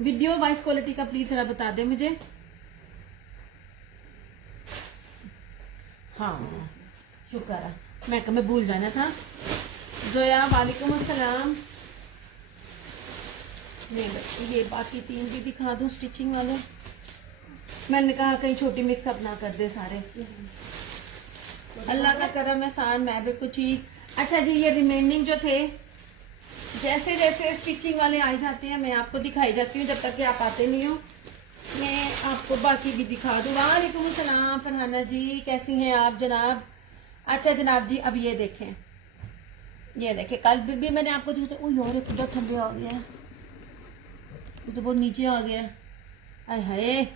Video voice quality का please जरा बता दे मुझे। हाँ शुक्र है, मैं भूल जाना था। जोया वालेकुम अस्सलाम। नहीं ये बाकी 3 भी दिखा दूं स्टिचिंग वाले। मैंने कहा कहीं छोटी मिक्सअप ना कर दे सारे। अल्लाह का करम एहसान, मैं भी कुछ ही। अच्छा जी, ये रिमेनिंग जो थे, जैसे जैसे स्टिचिंग वाले आ जाते हैं मैं आपको दिखाई जाती हूँ, जब तक कि आप आते नहीं हो मैं आपको बाकी भी दिखा दूँ। वालेकुम सलाम फरहाना जी, कैसी हैं आप जनाब? अच्छा जनाब जी, अब ये देखें, ये देखें, कल भी मैंने आपको दिखा। ओ यार खुदा थल्ले आ गया है, ये तो बहुत नीचे आ गया है। आय हाय,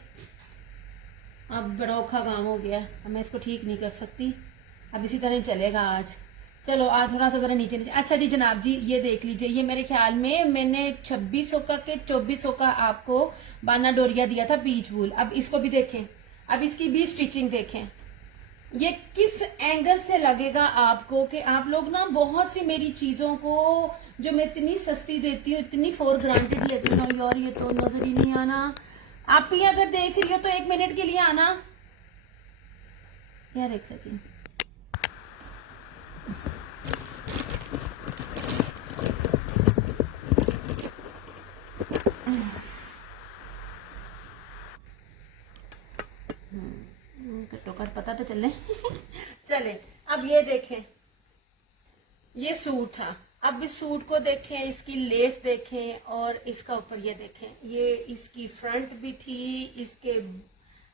अब बड़ा औखा काम हो गया, अब मैं इसको ठीक नहीं कर सकती। अब इसी तरह ही चलेगा आज। चलो आज थोड़ा सा जरा नीचे नीचे। अच्छा जी जनाब जी, ये देख लीजिए, ये मेरे ख्याल में मैंने 2600 का के 2400 का आपको बाना डोरिया दिया था पीच वूल। अब इसको भी देखें, अब इसकी भी स्टिचिंग देखें, ये किस एंगल से लगेगा आपको कि आप लोग ना बहुत सी मेरी चीजों को जो मैं इतनी सस्ती देती हूँ, इतनी फॉर ग्रांटेड लेती हूँ। यार ये तो नजर ही नहीं आना। आप ही अगर देख रही हो तो 1 मिनट के लिए आना यार, 1 सेकेंड। कटोकर पता तो चले चले। अब ये देखें, ये सूट था, अब इस सूट को देखें, इसकी लेस देखें और इसका ऊपर ये देखें, ये इसकी फ्रंट भी थी, इसके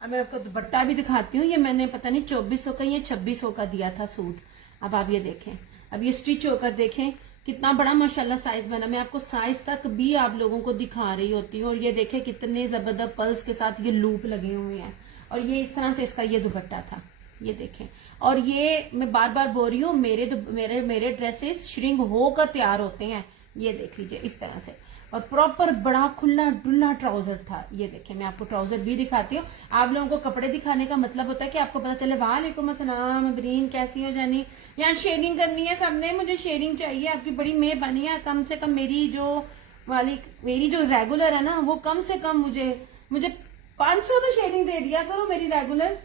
अब मैं आपको दुपट्टा भी दिखाती हूँ। ये मैंने पता नहीं 2400 का या 2600 का दिया था सूट। अब आप ये देखें, अब ये स्टिच होकर देखें कितना बड़ा माशाल्लाह साइज बना। मैं आपको साइज तक भी आप लोगों को दिखा रही होती हूँ। और ये देखें कितने जबरदस्त पल्स के साथ ये लूप लगे हुए हैं। और ये इस तरह से इसका ये दुपट्टा था, ये देखें। और ये मैं बार बार बोल रही हूँ, मेरे ड्रेसेस श्रिंक होकर तैयार होते हैं। ये देख लीजिए इस तरह से, और प्रॉपर बड़ा खुला डुल्ला ट्राउजर था। ये देखें, मैं आपको ट्राउजर भी दिखाती हूँ। आप लोगों को कपड़े दिखाने का मतलब होता है कि आपको पता चले। वालेकुम अस्सलाम अबरीन, कैसी हो जानी? यार शेयरिंग करनी है सबने, मुझे शेयरिंग चाहिए, आपकी बड़ी मेहरबानी है। कम से कम मेरी जो रेगुलर है ना, वो कम से कम मुझे 500 तो शेयरिंग दे दिया करो मेरी रेगुलर।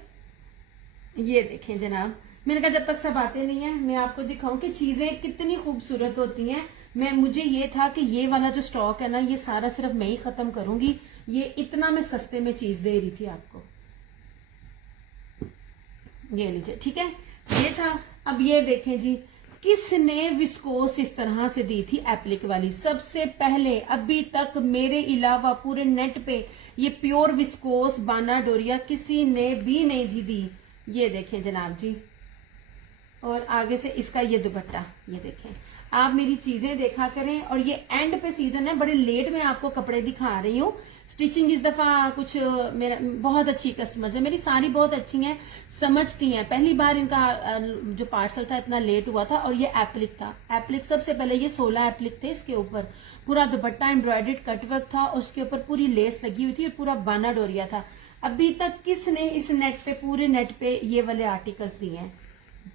ये देखें जनाब, मैंने कहा जब तक सब आते नहीं है मैं आपको दिखाऊं कि चीजें कितनी खूबसूरत होती हैं। मुझे ये था कि ये वाला जो स्टॉक है ना, ये सारा सिर्फ मैं ही खत्म करूंगी। ये इतना मैं सस्ते में चीज दे रही थी आपको। ये लीजिए, ठीक है, ये था। अब ये देखें जी, किसने विस्कोस इस तरह से दी थी एप्लिक वाली? सबसे पहले अभी तक मेरे अलावा पूरे नेट पे ये प्योर विस्कोस बाना डोरिया किसी ने भी नहीं दी। ये देखें जनाब जी, और आगे से इसका ये दुपट्टा, ये देखें। आप मेरी चीजें देखा करें। और ये एंड पे सीजन है, बड़े लेट में आपको कपड़े दिखा रही हूँ। स्टिचिंग इस दफा कुछ मेरा बहुत अच्छी कस्टमर्स है, मेरी सारी बहुत अच्छी हैं, समझती हैं। पहली बार इनका जो पार्सल था इतना लेट हुआ था। और ये एप्लिक था, एप्लिक सबसे पहले ये 16 एप्लिक थे। इसके ऊपर पूरा दुपट्टा एम्ब्रॉयडर्ड कटवर्क था, और उसके ऊपर पूरी लेस लगी हुई थी और पूरा बाना डोरिया था। अभी तक किसने इस नेट पे, पूरे नेट पे ये वाले आर्टिकल्स दिए हैं?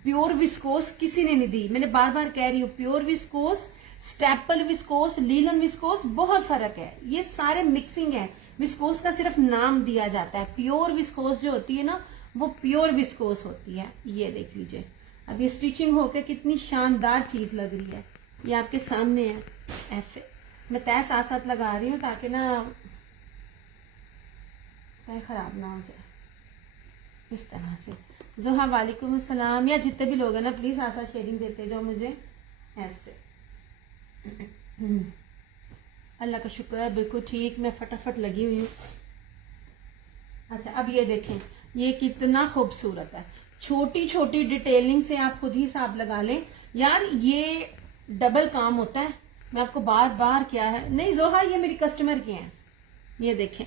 प्योर विस्कोस किसी ने नहीं दी। मैंने बार बार कह रही हूँ, प्योर विस्कोस, स्टेपल विस्कोस, लीलन विस्कोस, बहुत फर्क है। ये सारे मिक्सिंग है। विस्कोस का सिर्फ नाम दिया जाता है। प्योर विस्कोस जो होती है ना, वो प्योर विस्कोस होती है। ये देख लीजिए, अब ये स्टिचिंग होकर कितनी शानदार चीज लग रही है। ये आपके सामने है। ऐसे मैं तय साथ साथ लगा रही हूँ ताकि ना तय खराब ना हो जाए। इस तरह से जोहा वालेकुम अस्सलाम। या जितने भी लोग हैं ना, प्लीज आशा शेयरिंग देते जाओ मुझे ऐसे। अल्लाह का शुक्र है, बिल्कुल ठीक, मैं फटाफट लगी हुई हूँ। अच्छा, अब ये देखें, ये कितना खूबसूरत है। छोटी छोटी डिटेलिंग से आप खुद ही हिसाब लगा लें। यार ये डबल काम होता है। मैं आपको बार बार क्या है, नहीं जोहा ये मेरी कस्टमर की हैं। ये देखें,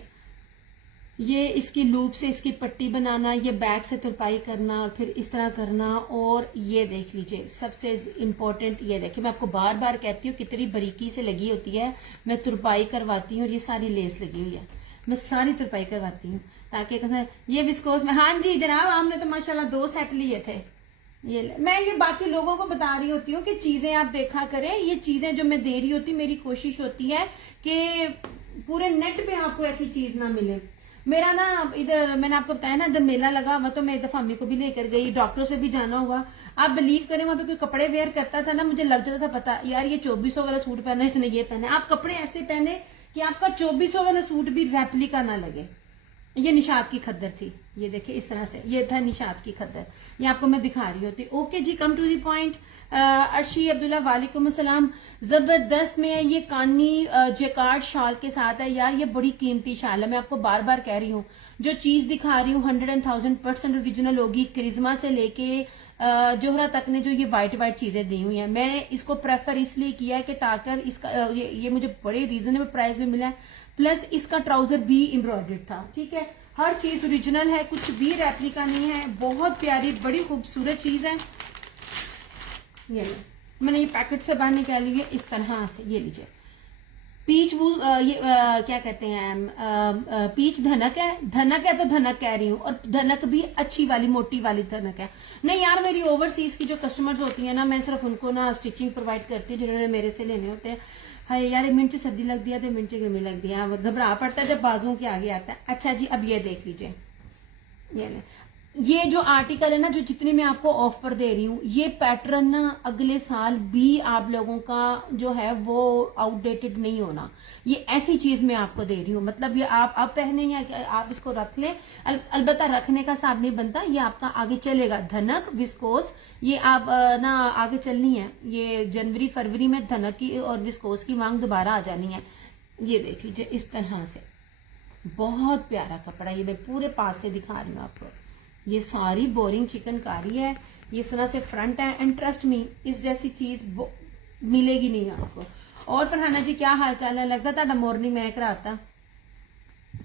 ये इसकी लूप से इसकी पट्टी बनाना, ये बैक से तुरपाई करना और फिर इस तरह करना। और ये देख लीजिए, सबसे इम्पोर्टेंट ये देखिए, मैं आपको बार बार कहती हूँ कितनी बारीकी से लगी होती है। मैं तुरपाई करवाती हूँ और ये सारी लेस लगी हुई है, मैं सारी तुरपाई करवाती हूँ ताकि ये विस्कोस में। हाँ जी जनाब, हमने तो माशाल्लाह 2 सेट लिए थे। मैं ये बाकी लोगों को बता रही होती हूँ कि चीजें आप देखा करें। ये चीजें जो मैं दे रही होती, मेरी कोशिश होती है कि पूरे नेट पे आपको ऐसी चीज ना मिले। मेरा ना इधर मैंने आपको बताया ना, इधर मेला लगा हुआ, तो मैं एक दफा अम्मी को भी लेकर गई, डॉक्टर्स पे भी जाना हुआ। आप बिलीव करें, वहां पे कोई कपड़े वेयर करता था ना, मुझे लग जाता था पता, यार ये 2400 वाला सूट पहना, इसने ये पहना। आप कपड़े ऐसे पहने कि आपका 2400 वाला सूट भी रेप्लिका ना लगे। ये निशात की खद्दर थी, ये देखिए इस तरह से, ये था निशात की खद्दर, ये आपको मैं दिखा रही होती। ओके जी, come to the point. Arshi Abdullah वालेकुम अस्सलाम। जबरदस्त में ये कानी जेकार्ड शॉल के साथ है यार, ये बड़ी कीमती शाल है, मैं आपको बार बार कह रही हूँ। जो चीज दिखा रही हूँ 100,000% ओरिजिनल होगी। करिश्मा से लेके जोहरा तक ने जो ये वाइट चीजें दी हुई हैं, मैंने इसको प्रेफर इसलिए किया है कि ताकि इसका ये मुझे बड़े रीजनेबल प्राइस में मिला है, प्लस इसका ट्राउजर भी एम्ब्रॉयडर्ड था, ठीक है। हर चीज ओरिजिनल है, कुछ भी रेप्लिका नहीं है, बहुत प्यारी बड़ी खूबसूरत चीज है। ये मैंने ये पैकेट से बाहर निकाली हुई है इस तरह से, ये लीजिए। पीच वूल ये क्या कहते हैं, पीच धनक है, धनक है तो धनक कह रही हूँ, और धनक भी अच्छी वाली मोटी वाली धनक है। नहीं यार, मेरी ओवरसीज की जो कस्टमर्स होती है ना, मैं सिर्फ उनको ना स्टिचिंग प्रोवाइड करती हूँ जिन्होंने मेरे से लेने होते हैं। हाय यार, मिनट सर्दी लग दिया तो मिनट गर्मी लग दिया, घबरा पड़ता है जब बाजुओं के आगे आता है। अच्छा जी, अब ये देख लीजिए, ये जो आर्टिकल है ना, जो जितनी मैं आपको ऑफ पर दे रही हूँ, ये पैटर्न ना अगले साल भी आप लोगों का जो है वो आउटडेटेड नहीं होना। ये ऐसी चीज मैं आपको दे रही हूँ, मतलब ये आप अब पहने या आप इसको रख लें, अलबत्ता रखने का हिसाब नहीं बनता, ये आपका आगे चलेगा। धनक विस्कोस, ये आप ना आगे चलनी है, ये जनवरी फरवरी में धनक की और विस्कोस की मांग दोबारा आ जानी है। ये देख लीजिए इस तरह से, बहुत प्यारा कपड़ा, ये मैं पूरे पास से दिखा रही हूँ आपको। ये सारी बोरिंग चिकनकारी है, ये इस तरह से फ्रंट है, एंड ट्रस्ट मी, इस जैसी चीज मिलेगी नहीं आपको। और फरहाना जी क्या हाल चाल है, लगता था मॉर्निंग में कराता।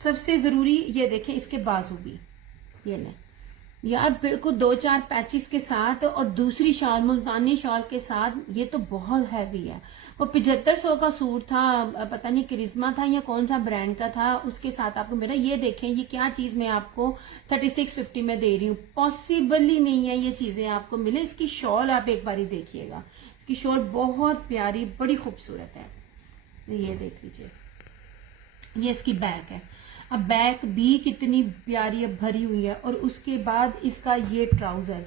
सबसे जरूरी ये देखें, इसके बाजू भी ये ले यार, बिल्कुल 2-4 पैचेस के साथ, और दूसरी शॉल मुल्तानी शॉल के साथ, ये तो बहुत हैवी है। वो 7500 का सूट था, पता नहीं करिश्मा था या कौन सा ब्रांड का था, उसके साथ आपको मेरा ये देखें, ये क्या चीज मैं आपको 3650 में दे रही हूँ। पॉसिबल ही नहीं है ये चीजें आपको मिले। इसकी शॉल आप एक बारी देखिएगा, इसकी शॉल बहुत प्यारी बड़ी खूबसूरत है। ये देख लीजिए, ये इसकी बैक है। अब बैक भी कितनी प्यारी अब भरी हुई है, और उसके बाद इसका ये ट्राउजर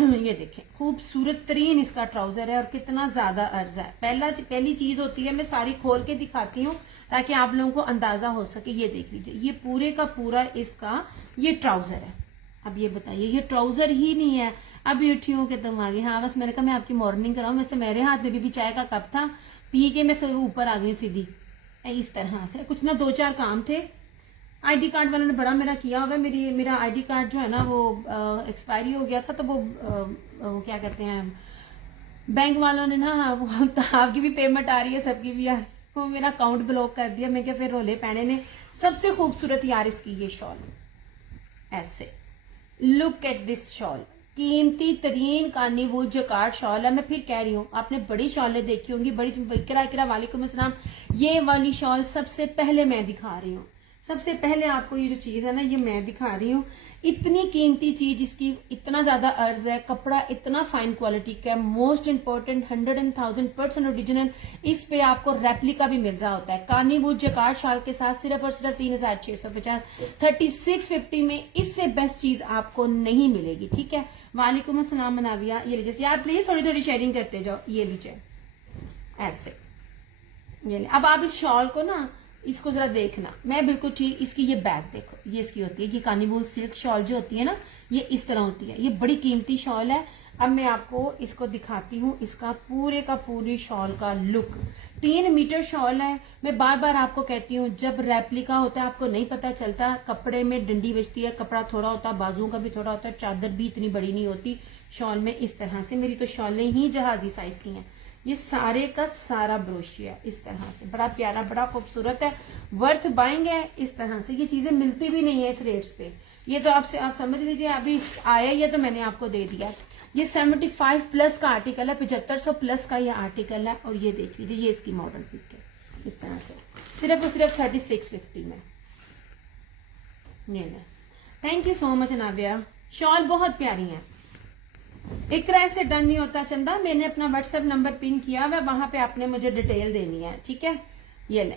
ये देखें, खूबसूरत तरीन इसका ट्राउजर है, और कितना ज्यादा अर्ज है। पहली चीज होती है, मैं सारी खोल के दिखाती हूँ ताकि आप लोगों को अंदाजा हो सके। ये देख लीजिए, ये पूरे का पूरा इसका ये ट्राउजर है। अब ये बताइए, ये ट्राउजर ही नहीं है। अब ये उठी हूँ कि तुम आ गई, हाँ बस मैंने कहा मैं आपकी मॉर्निंग कराऊं। वैसे मेरे हाथ में भी चाय का कप था, पी के मैं फिर ऊपर आ गई सीधी इस तरह से। कुछ ना 2-4 काम थे, आईडी कार्ड वालों ने बड़ा मेरा किया हुआ है। मेरा आईडी कार्ड जो है ना वो एक्सपायरी हो गया था, तो वो क्या कहते हैं, बैंक वालों ने ना, आपकी भी पेमेंट आ रही है सबकी भी यार, वो मेरा अकाउंट ब्लॉक कर दिया। मैं क्या फिर रोले पैने ने। सबसे खूबसूरत यार इसकी ये शॉल, ऐसे लुक एट दिस शॉल, कीमती तरीन कानी वूल जकार्ड शॉल है। मैं फिर कह रही हूँ, आपने बड़ी शॉलें देखी होंगी, बड़ी किरा वालेकुम अस्सलाम। ये वाली शॉल सबसे पहले मैं दिखा रही हूँ, सबसे पहले आपको ये जो चीज है ना, ये मैं दिखा रही हूँ। इतनी कीमती चीज, इसकी इतना ज्यादा अर्ज है, कपड़ा इतना फाइन क्वालिटी का है, मोस्ट इंपॉर्टेंट 100,000% ओरिजिनल। इस पे आपको रेप्लिका भी मिल रहा होता है। कानी वुड जकार्ड शाल के साथ सिर्फ और सिर्फ 3650, 3650 में इससे बेस्ट चीज आपको नहीं मिलेगी, ठीक है। वालेकुम अस्सलाम मनाविया, ये लीजिए यार, प्लीज थोड़ी थोड़ी शेयरिंग करते जाओ। ये लीजिए ऐसे, ये अब आप इस शॉल को ना, इसको जरा देखना, मैं बिल्कुल ठीक, इसकी ये बैक देखो, ये इसकी होती है, ये कानीवूल सिल्क शॉल जो होती है ना, ये इस तरह होती है, ये बड़ी कीमती शॉल है। अब मैं आपको इसको दिखाती हूँ, इसका पूरे का पूरी शॉल का लुक। 3 मीटर शॉल है। मैं बार बार आपको कहती हूँ, जब रेप्लिका होता है आपको नहीं पता चलता, कपड़े में डंडी बजती है, कपड़ा थोड़ा होता है, बाजुओं का भी थोड़ा होता है, चादर भी इतनी बड़ी नहीं होती। शॉल में इस तरह से, मेरी तो शॉलें ही जहाजी साइज की हैं। ये सारे का सारा ब्रोशिया इस तरह से, बड़ा प्यारा, बड़ा खूबसूरत है, वर्थ बाइंग है। इस तरह से ये चीजें मिलती भी नहीं है इस रेट्स पे। ये तो आपसे आप समझ लीजिए, अभी आया ये तो मैंने आपको दे दिया। ये 75 प्लस का आर्टिकल है, 7500 प्लस का ये आर्टिकल है। और ये देख लीजिए, ये इसकी मॉडल पिक है इस तरह से, सिर्फ और सिर्फ 3650 में। ये thank you so much Navia, shawl बहुत प्यारी है। इकरा से डन नहीं होता चंदा, मैंने अपना व्हाट्सएप नंबर पिन किया हुआ, वहां पे आपने मुझे डिटेल देनी है, ठीक है। ये ले,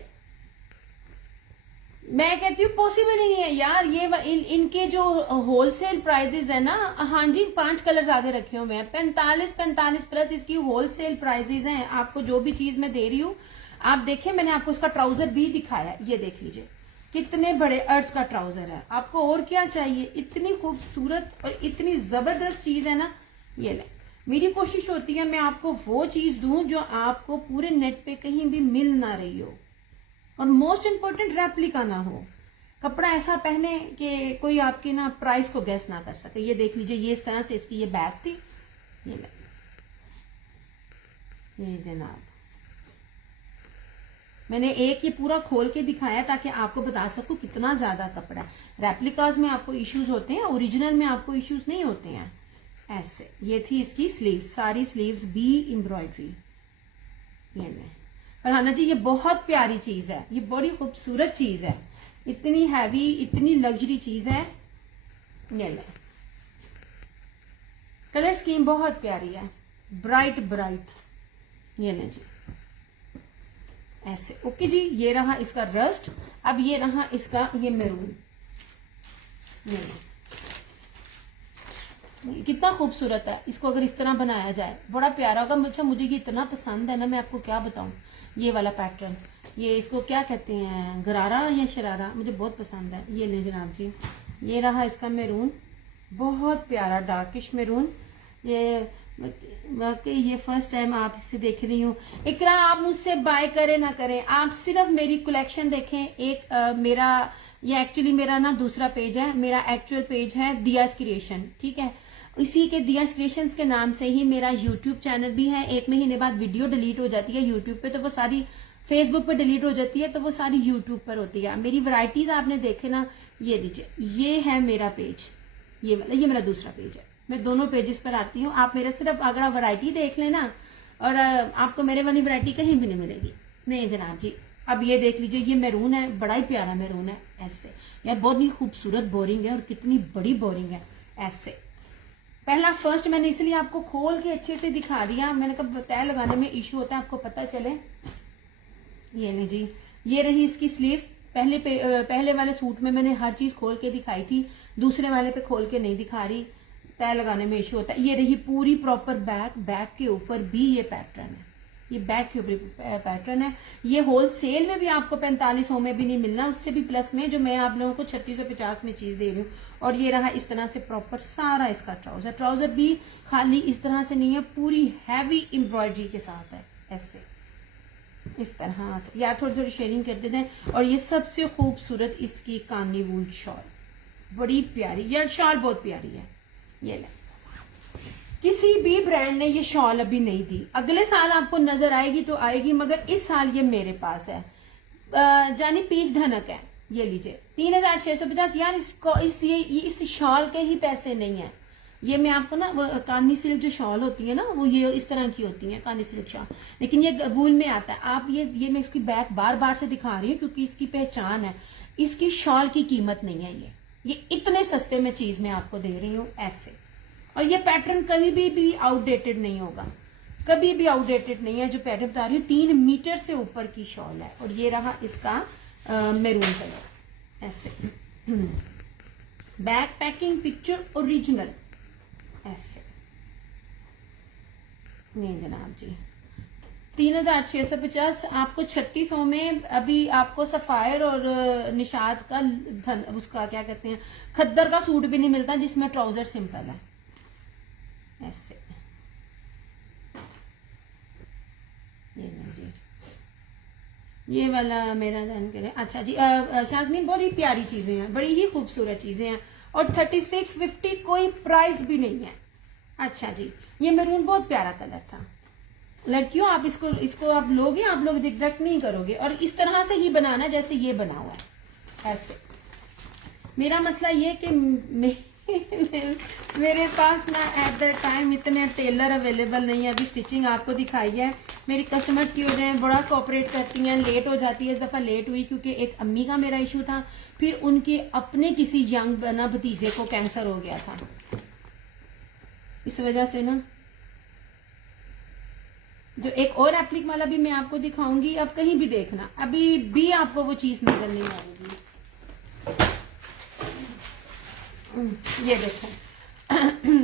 मैं कहती हूँ पॉसिबल ही नहीं है यार। ये इनके जो होलसेल प्राइजेस है ना, हाँ जी 5 कलर्स आगे रखे हुए हैं, 45 प्लस इसकी होलसेल प्राइजेस हैं। आपको जो भी चीज मैं दे रही हूँ आप देखें, मैंने आपको इसका ट्राउजर भी दिखाया, ये देख लीजिए कितने बड़े अर्ज का ट्राउजर है। आपको और क्या चाहिए, इतनी खूबसूरत और इतनी जबरदस्त चीज है ना। ये ले, मेरी कोशिश होती है मैं आपको वो चीज दूं जो आपको पूरे नेट पे कहीं भी मिल ना रही हो, और मोस्ट इंपोर्टेंट रेप्लिका ना हो। कपड़ा ऐसा पहने कि कोई आपकी ना प्राइस को गैस ना कर सके। ये देख लीजिए, ये इस तरह से इसकी ये बैग थी। ये जनाब मैंने एक ये पूरा खोल के दिखाया ताकि आपको बता सकूं कितना ज्यादा कपड़ा है। रेप्लिकास में आपको इश्यूज होते हैं, ओरिजिनल में आपको इश्यूज नहीं होते हैं। ऐसे ये थी इसकी स्लीव्स, सारी स्लीव्स बी एम्ब्रॉयडरी। ये नहीं पर हाना जी ये बहुत प्यारी चीज है, ये बड़ी खूबसूरत चीज है, इतनी हैवी इतनी लग्जरी चीज है। ये ले, कलर स्कीम बहुत प्यारी है, ब्राइट ब्राइट। ये ले जी ऐसे, ओके जी। ये रहा इसका रस्ट, अब ये रहा इसका ये मैरून। कितना खूबसूरत है, इसको अगर इस तरह बनाया जाए बड़ा प्यारा होगा। अच्छा मुझे ये इतना पसंद है ना, मैं आपको क्या बताऊं। ये वाला पैटर्न, ये इसको क्या कहते हैं, गरारा या शरारा, मुझे बहुत पसंद है। ये ले जनाब जी, ये रहा इसका मैरून, बहुत प्यारा डार्किश मैरून। ये वाकई ये फर्स्ट टाइम आप इससे देख रही हूँ। इकरा आप मुझसे बाय करें ना करें, आप सिर्फ मेरी कलेक्शन देखें। एक मेरा ये एक्चुअली मेरा ना दूसरा पेज है, मेरा एक्चुअल पेज है दियास क्रिएशन, ठीक है। इसी के दियास क्रिएशंस के नाम से ही मेरा यूट्यूब चैनल भी है। 1 महीने बाद वीडियो डिलीट हो जाती है यूट्यूब पे, तो वो सारी फेसबुक पे डिलीट हो जाती है, तो वो सारी यूट्यूब पर होती है। मेरी वैरायटीज आपने देखे ना, ये लीजिए, ये है मेरा पेज, ये वाला, ये मेरा दूसरा पेज है। मैं दोनों पेजेस पर आती हूँ। आप मेरा सिर्फ अगर आप वैरायटी देख लेना, और आपको मेरे वाली वैरायटी कहीं भी नहीं मिलेगी। नहीं जनाब जी, अब ये देख लीजिए, ये मैरून है, बड़ा ही प्यारा मैरून है। ऐसे यार बहुत ही खूबसूरत बोरिंग है, और कितनी बड़ी बोरिंग है। ऐसे पहला फर्स्ट मैंने इसलिए आपको खोल के अच्छे से दिखा दिया, मैंने कब तय लगाने में इशू होता है, आपको पता चले। ये नहीं जी, ये रही इसकी स्लीव्स। पहले वाले सूट में मैंने हर चीज खोल के दिखाई थी, दूसरे वाले पे खोल के नहीं दिखा रही, तय लगाने में इशू होता है। ये रही पूरी प्रॉपर बैक, बैक के ऊपर भी ये पैटर्न है, ये बैक के ऊपर पैटर्न है। ये होलसेल में भी आपको 4500 में भी नहीं मिलना, उससे भी प्लस में, जो मैं आप लोगों को 3650 में चीज दे रही हूँ। और ये रहा इस तरह से प्रॉपर सारा इसका ट्राउजर। ट्राउजर भी खाली इस तरह से नहीं है, पूरी हैवी एम्ब्रॉयडरी के साथ है। ऐसे इस तरह से यार थोड़ी थोड़ी शेयरिंग कर देते हैं। और ये सबसे खूबसूरत इसकी कानी वूल शॉल, बड़ी प्यारी यार, शॉल बहुत प्यारी है। ये ले, किसी भी ब्रांड ने ये शॉल अभी नहीं दी, अगले साल आपको नजर आएगी तो आएगी, मगर इस साल ये मेरे पास है। जानी पीच धनक है, ये लीजिए 3650 यार। इसको इस शॉल के ही पैसे नहीं है। ये मैं आपको ना वो कानी सिल्क जो शॉल होती है ना, वो ये इस तरह की होती है कानी सिल्क शॉल, लेकिन ये वूल में आता है। आप ये मैं इसकी बैक बार बार से दिखा रही हूँ क्योंकि इसकी पहचान है। इसकी शॉल की कीमत नहीं है ये इतने सस्ते में चीज मैं आपको दे रही हूँ ऐसे। और ये पैटर्न कभी भी आउटडेटेड नहीं होगा, कभी भी आउटडेटेड नहीं है। जो पैटर्न बता रही हूँ 3 मीटर से ऊपर की शॉल है। और ये रहा इसका मैरून कलर। ऐसे बैक पैकिंग पिक्चर ओरिजिनल। ऐसे नहीं जनाब जी, 3650 आपको 3600 में अभी आपको सफायर और निशाद का उसका क्या कहते हैं, खद्दर का सूट भी नहीं मिलता जिसमें ट्राउजर सिंपल है। ऐसे ये जी, ये वाला मेरा रन करें। अच्छा जी शाजमीन, बड़ी प्यारी चीजें हैं, बड़ी ही खूबसूरत चीजें हैं, और 3650 कोई प्राइस भी नहीं है। अच्छा जी, ये मैरून बहुत प्यारा कलर था। लड़कियों आप इसको आप लोगे, आप लोग रिग्रेट नहीं करोगे। और इस तरह से ही बनाना जैसे ये बना हुआ है। ऐसे मेरा मसला ये कि मेरे पास ना एट द टाइम इतने टेलर अवेलेबल नहीं है। अभी स्टिचिंग आपको दिखाई है, मेरी कस्टमर्स की वजह है बड़ा कोऑपरेट करती हैं, लेट हो जाती है। इस दफा लेट हुई क्योंकि एक अम्मी का मेरा इशू था, फिर उनके अपने किसी यंग बना भतीजे को कैंसर हो गया था, इस वजह से ना। जो एक और एप्लिक वाला भी मैं आपको दिखाऊंगी, अब कहीं भी देखना, अभी भी आपको वो चीज नजर नहीं आएगी। ये देखो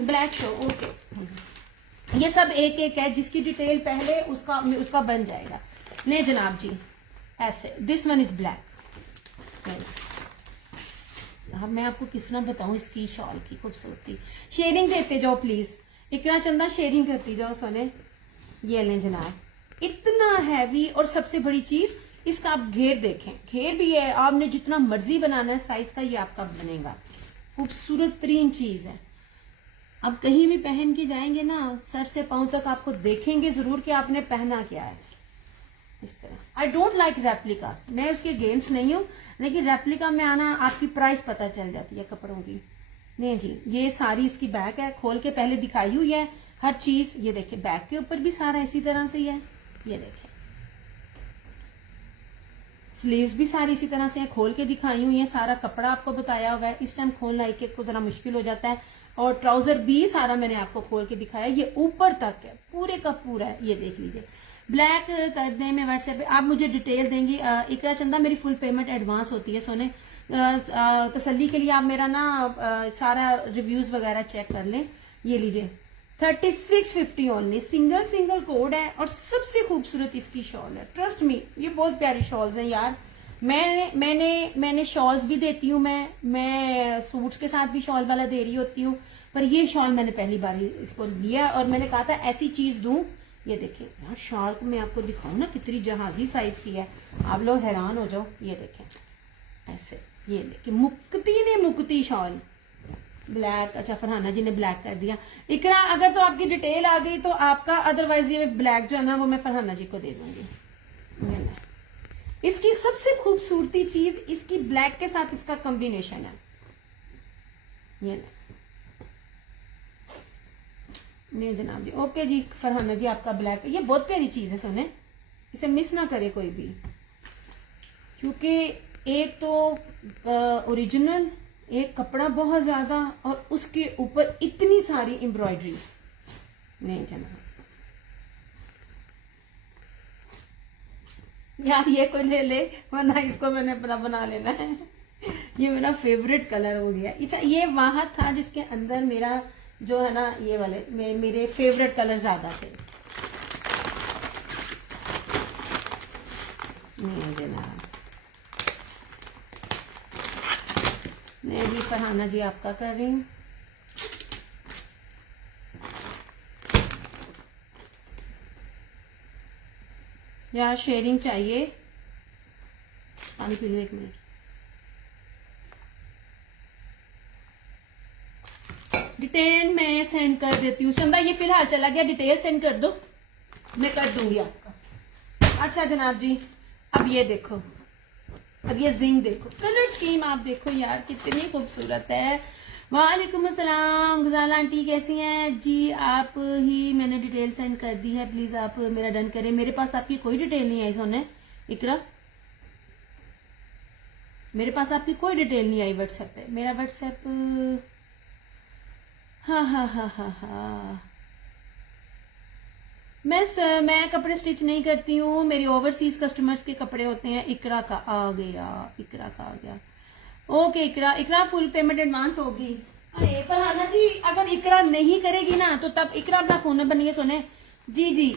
ब्लैक शो, ओके। ये सब एक एक है, जिसकी डिटेल पहले उसका बन जाएगा। नहीं जनाब जी, ऐसे दिस वन इज ब्लैक। अब मैं आपको किस तरह बताऊं इसकी शॉल की खूबसूरती। शेयरिंग देते जाओ प्लीज, इकरा चंदा शेयरिंग करती जाओ सोने। ये लें जनाब, इतना हैवी, और सबसे बड़ी चीज इसका आप घेर देखें, घेर भी है, आपने जितना मर्जी बनाना है साइज का, ये आपका बनेगा। खूबसूरत तरीन चीज है। अब कहीं भी पहन के जाएंगे ना, सर से पांव तक आपको देखेंगे जरूर कि आपने पहना क्या है। इस तरह आई डोंट लाइक रेप्लिका, मैं उसके अगेंस्ट नहीं हूं, लेकिन रेप्लिका में आना आपकी प्राइस पता चल जाती है कपड़ों की। नहीं जी, ये सारी इसकी बैक है, खोल के पहले दिखाई हुई है हर चीज। ये देखिए बैक के ऊपर भी सारा इसी तरह से ही है। ये देखिए स्लीव्स भी सारी इसी तरह से है, खोल के दिखाई हुई है, सारा कपड़ा आपको बताया हुआ है। इस टाइम खोलना एक एक को जरा मुश्किल हो जाता है। और ट्राउजर भी सारा मैंने आपको खोल के दिखाया, ये ऊपर तक है, पूरे का पूरा है। ये देख लीजिए, ब्लैक कर दें, मैं व्हाट्सएप पे आप मुझे डिटेल देंगी। इकरा चंदा मेरी फुल पेमेंट एडवांस होती है सोने, तसल्ली के लिए आप मेरा ना सारा रिव्यूज वगैरह चेक कर लें। ये लीजिए 3650 ओनली, सिंगल कोड है, और सबसे खूबसूरत इसकी शॉल है। ट्रस्ट मी, ये बहुत प्यारी शॉल्स हैं यार। मैंने शॉल्स भी देती हूँ, मैं सूट्स के साथ भी शॉल वाला दे रही होती हूँ, पर ये शॉल मैंने पहली बार इसको लिया और मैंने कहा था ऐसी चीज दूं। ये देखिए यार, शॉल को मैं आपको दिखाऊं ना कितनी जहाजी साइज की है, आप लोग हैरान हो जाओ। ये देखें ऐसे, ये देखिए मुक्ति शॉल ब्लैक। अच्छा फरहाना जी ने ब्लैक कर दिया। इकरा अगर तो आपकी डिटेल आ गई तो आपका, अदरवाइज ये ब्लैक जो है ना वो मैं फरहाना जी को दे दूंगी। इसकी सबसे खूबसूरती चीज इसकी ब्लैक के साथ इसका कॉम्बिनेशन है। ये नहीं जनाब जी, ओके जी फरहाना जी, आपका ब्लैक, ये बहुत प्यारी चीज है सोने, इसे मिस ना करे कोई भी, क्योंकि एक तो ओरिजिनल, एक कपड़ा बहुत ज्यादा, और उसके ऊपर इतनी सारी एम्ब्रॉयडरी। नहीं जनाब यार, ये कोई ले ले, वरना इसको मैंने अपना बना लेना है। ये मेरा फेवरेट कलर हो गया। अच्छा ये वहां था जिसके अंदर मेरा जो है ना, ये वाले मेरे फेवरेट कलर ज्यादा थे। नहीं जनाब, मैं भी फरहाना जी आपका कर रही हूँ। यार शेयरिंग चाहिए, पानी पी लो 1 मिनट। डिटेल मैं सेंड कर देती हूँ। चंदा ये फिलहाल चला गया, डिटेल सेंड कर दो, मैं कर दूंगी आपका। अच्छा जनाब जी, अब ये देखो, अब ये जिंक देखो, कलर स्कीम आप देखो यार कितनी खूबसूरत है। वालेकुम अस्सलाम गजाला आंटी, कैसी हैं जी आप? ही मैंने डिटेल सेंड कर दी है, प्लीज आप मेरा डन करें। मेरे पास आपकी कोई डिटेल नहीं आई सोने, इकरा मेरे पास आपकी कोई डिटेल नहीं आई व्हाट्सएप पे। मेरा व्हाट्सएप हाँ मैं कपड़े स्टिच नहीं करती हूँ, मेरी ओवरसीज कस्टमर्स के कपड़े होते हैं। इकरा का आ गया। ओके इकरा फुल पेमेंट एडवांस होगी। अरे फरहाना जी, अगर इकरा नहीं करेगी ना तो तब इकरा अपना फोन नंबर नहीं है सोने। जी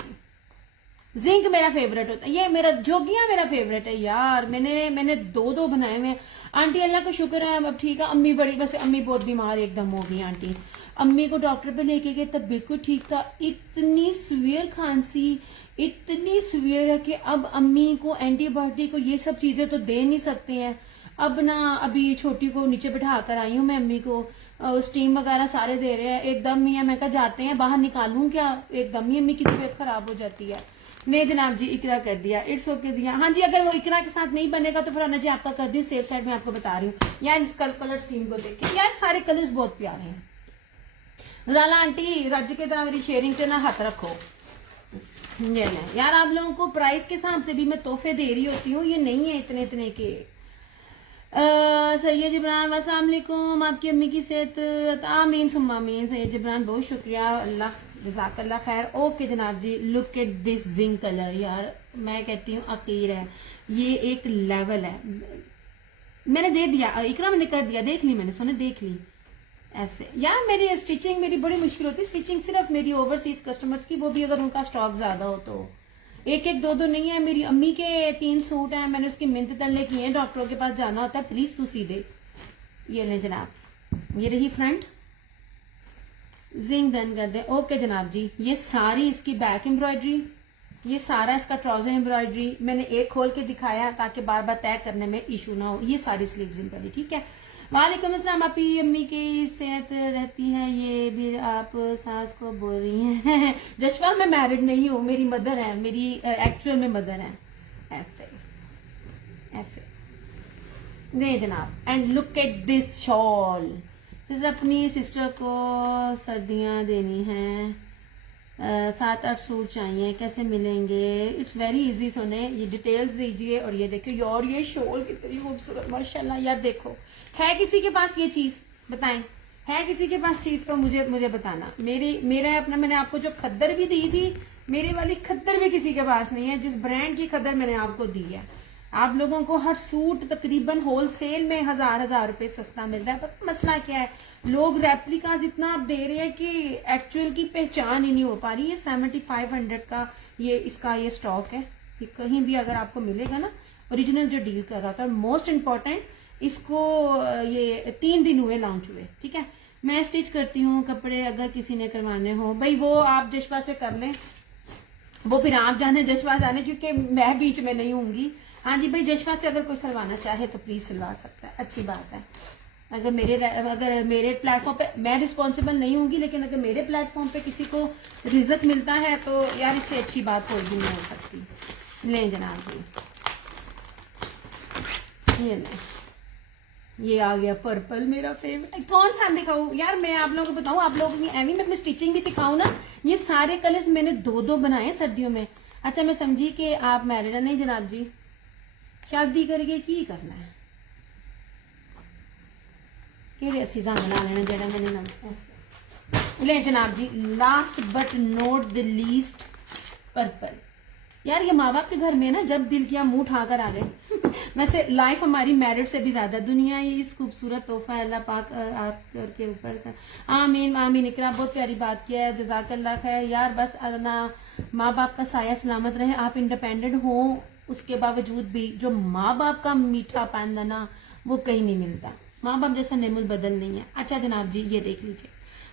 जिंक मेरा फेवरेट होता है, ये मेरा जोगिया मेरा फेवरेट है यार। मैंने दो बनाए हुए आंटी, अल्लाह का शुक्र है अब ठीक है। अम्मी बड़ी, वैसे अम्मी बहुत बीमार एकदम हो गई आंटी। अम्मी को डॉक्टर पे लेके गए तब बिल्कुल ठीक था, इतनी सीवियर खांसी, इतनी सीवियर है कि अब अम्मी को एंटीबायोटिक को ये सब चीजें तो दे नहीं सकते हैं। अब ना अभी छोटी को नीचे बिठा कर आई हूँ मैं, अम्मी को स्टीम वगैरह सारे दे रहे हैं। एकदम ही है, मैं कहा जाते हैं बाहर निकालूं क्या, एकदम ही अम्मी की तबीयत खराब हो जाती है। नहीं जनाब जी, इकरा कर दिया, इट्स ओके दिया। हाँ जी, अगर वो इकरा के साथ नहीं बनेगा तो फरहाना जी आपका कर दी, सेफ साइड में आपको बता रही हूँ। यार इस कलर स्कीम को देखे यार, सारे कलर्स बहुत प्यारे हैं। गजाला आंटी रज के तरह मेरी शेयरिंग से ना हाथ रखो। ये नहीं यार, आप लोगों को प्राइस के हिसाब से भी मैं तोहफे दे रही होती हूँ, ये नहीं है इतने के। सैयद जिब्रान अस्सलाम वालेकुम, आपकी अम्मी की सेहत आमीन सुम्मा आमीन। सैयद जिब्रान बहुत शुक्रिया, अल्लाह जज़ाकल्लाह खैर। ओके जनाब ji, look at this zinc colour यार, मैं कहती हूँ अखीर है, ये एक लेवल है। मैंने दे दिया, इकरा मैंने कर दिया, देख ली मैंने, सोने देख ली। ऐसे यार मेरी स्टिचिंग मेरी बड़ी मुश्किल होती है, स्टिचिंग सिर्फ मेरी ओवरसीज कस्टमर्स की, वो भी अगर उनका स्टॉक ज्यादा हो तो। एक एक दो दो नहीं है। मेरी अम्मी के 3 सूट हैं, मैंने उसकी मिन्नत तड़ने की है, डॉक्टरों के पास जाना होता है, प्लीज तू सी दे। ये ले जनाब, ये रही फ्रंट, जिंग डन कर दे। ओके जनाब जी, ये सारी इसकी बैक एम्ब्रॉयडरी, ये सारा इसका ट्राउजर एम्ब्रॉयडरी, मैंने एक खोल के दिखाया ताकि बार बार तय करने में इशू ना हो। ये सारी स्लीव्स एम्ब्रॉयडरी, ठीक है। वालेकुम अस्सलाम, आपकी अम्मी की सेहत रहती है, ये भी आप सास को बोल रही हैं? जशवा, मैं मैरिड नहीं हूँ, मेरी मदर है, मेरी एक्चुअल में मदर है। ऐसे ऐसे नहीं जनाब। And look at this shawl, sister अपनी सिस्टर को सर्दियां देनी है, 7-8 सूट चाहिए, कैसे मिलेंगे? इट्स वेरी इजी सोने, ये डिटेल्स दीजिए। और ये देखो यार, ये शॉल कितनी खूबसूरत माशाल्लाह। यार देखो, है किसी के पास ये चीज? बताएं, है किसी के पास चीज तो मुझे बताना। मेरा अपना, मैंने आपको जो खद्दर भी दी थी, मेरी वाली खद्दर भी किसी के पास नहीं है। जिस ब्रांड की खद्दर मैंने आपको दी है, आप लोगों को हर सूट तकरीबन होलसेल में 1000 रुपए सस्ता मिल रहा है। पर मसला क्या है, लोग रेप्लिकाज इतना आप दे रहे हैं कि एक्चुअल की पहचान ही नहीं हो पा रही। ये 7500 का ये इसका ये स्टॉक है, कि कहीं भी अगर आपको मिलेगा ना, ओरिजिनल जो डील कर रहा था। मोस्ट इम्पोर्टेंट, इसको ये 3 दिन हुए लॉन्च हुए, ठीक है। मैं स्टिच करती हूँ कपड़े, अगर किसी ने करवाने हो भाई वो आप जशवा से कर लें, वो फिर आप जाने जशवा जाने, क्योंकि मैं बीच में नहीं हूंगी। हाँ जी भाई, जशवा से अगर कोई सिलवाना चाहे तो प्लीज सिलवा सकता है, अच्छी बात है। अगर मेरे प्लेटफॉर्म पे मैं रिस्पॉन्सिबल नहीं होंगी, लेकिन अगर मेरे प्लेटफॉर्म पे किसी को रिजक मिलता है तो यार इससे अच्छी बात कोई भी नहीं हो सकती। ले जनाब जी, ये ले, ये आ गया पर्पल, मेरा फेवरेट। कौन सा दिखाऊं यार, मैं आप लोगों को बताऊं, आप लोगों की एवी में अपनी स्टिचिंग भी दिखाऊं ना। ये सारे कलर्स मैंने 2-2 बनाए सर्दियों में। अच्छा, मैं समझी कि आप मैरिड है। नहीं जनाब जी, शादी करके की करना है, केड़े असी रंग ला लेना जेड़ा मैंने नम। ले जनाब ji, last but not the least, purple. यार ये माँ बाप के घर में ना, जब दिल किया मुंह उठाकर आ गए। वैसे लाइफ हमारी मैरिड से भी ज्यादा, दुनिया ये इस खूबसूरत तोहफा अल्लाह पाक आप करके ऊपर कर। आमीन आमीन। इकरा बहुत प्यारी बात किया है, जजाकल्लाह खैर। यार बस ना माँ बाप का साया सलामत रहे, आप इंडिपेंडेंट हो, उसके बावजूद भी जो माँ बाप का मीठा पान है ना, वो कहीं नहीं मिलता। माँ बाप जैसा नेमुल बदल नहीं है। अच्छा जनाब जी, ये देख लीजिए,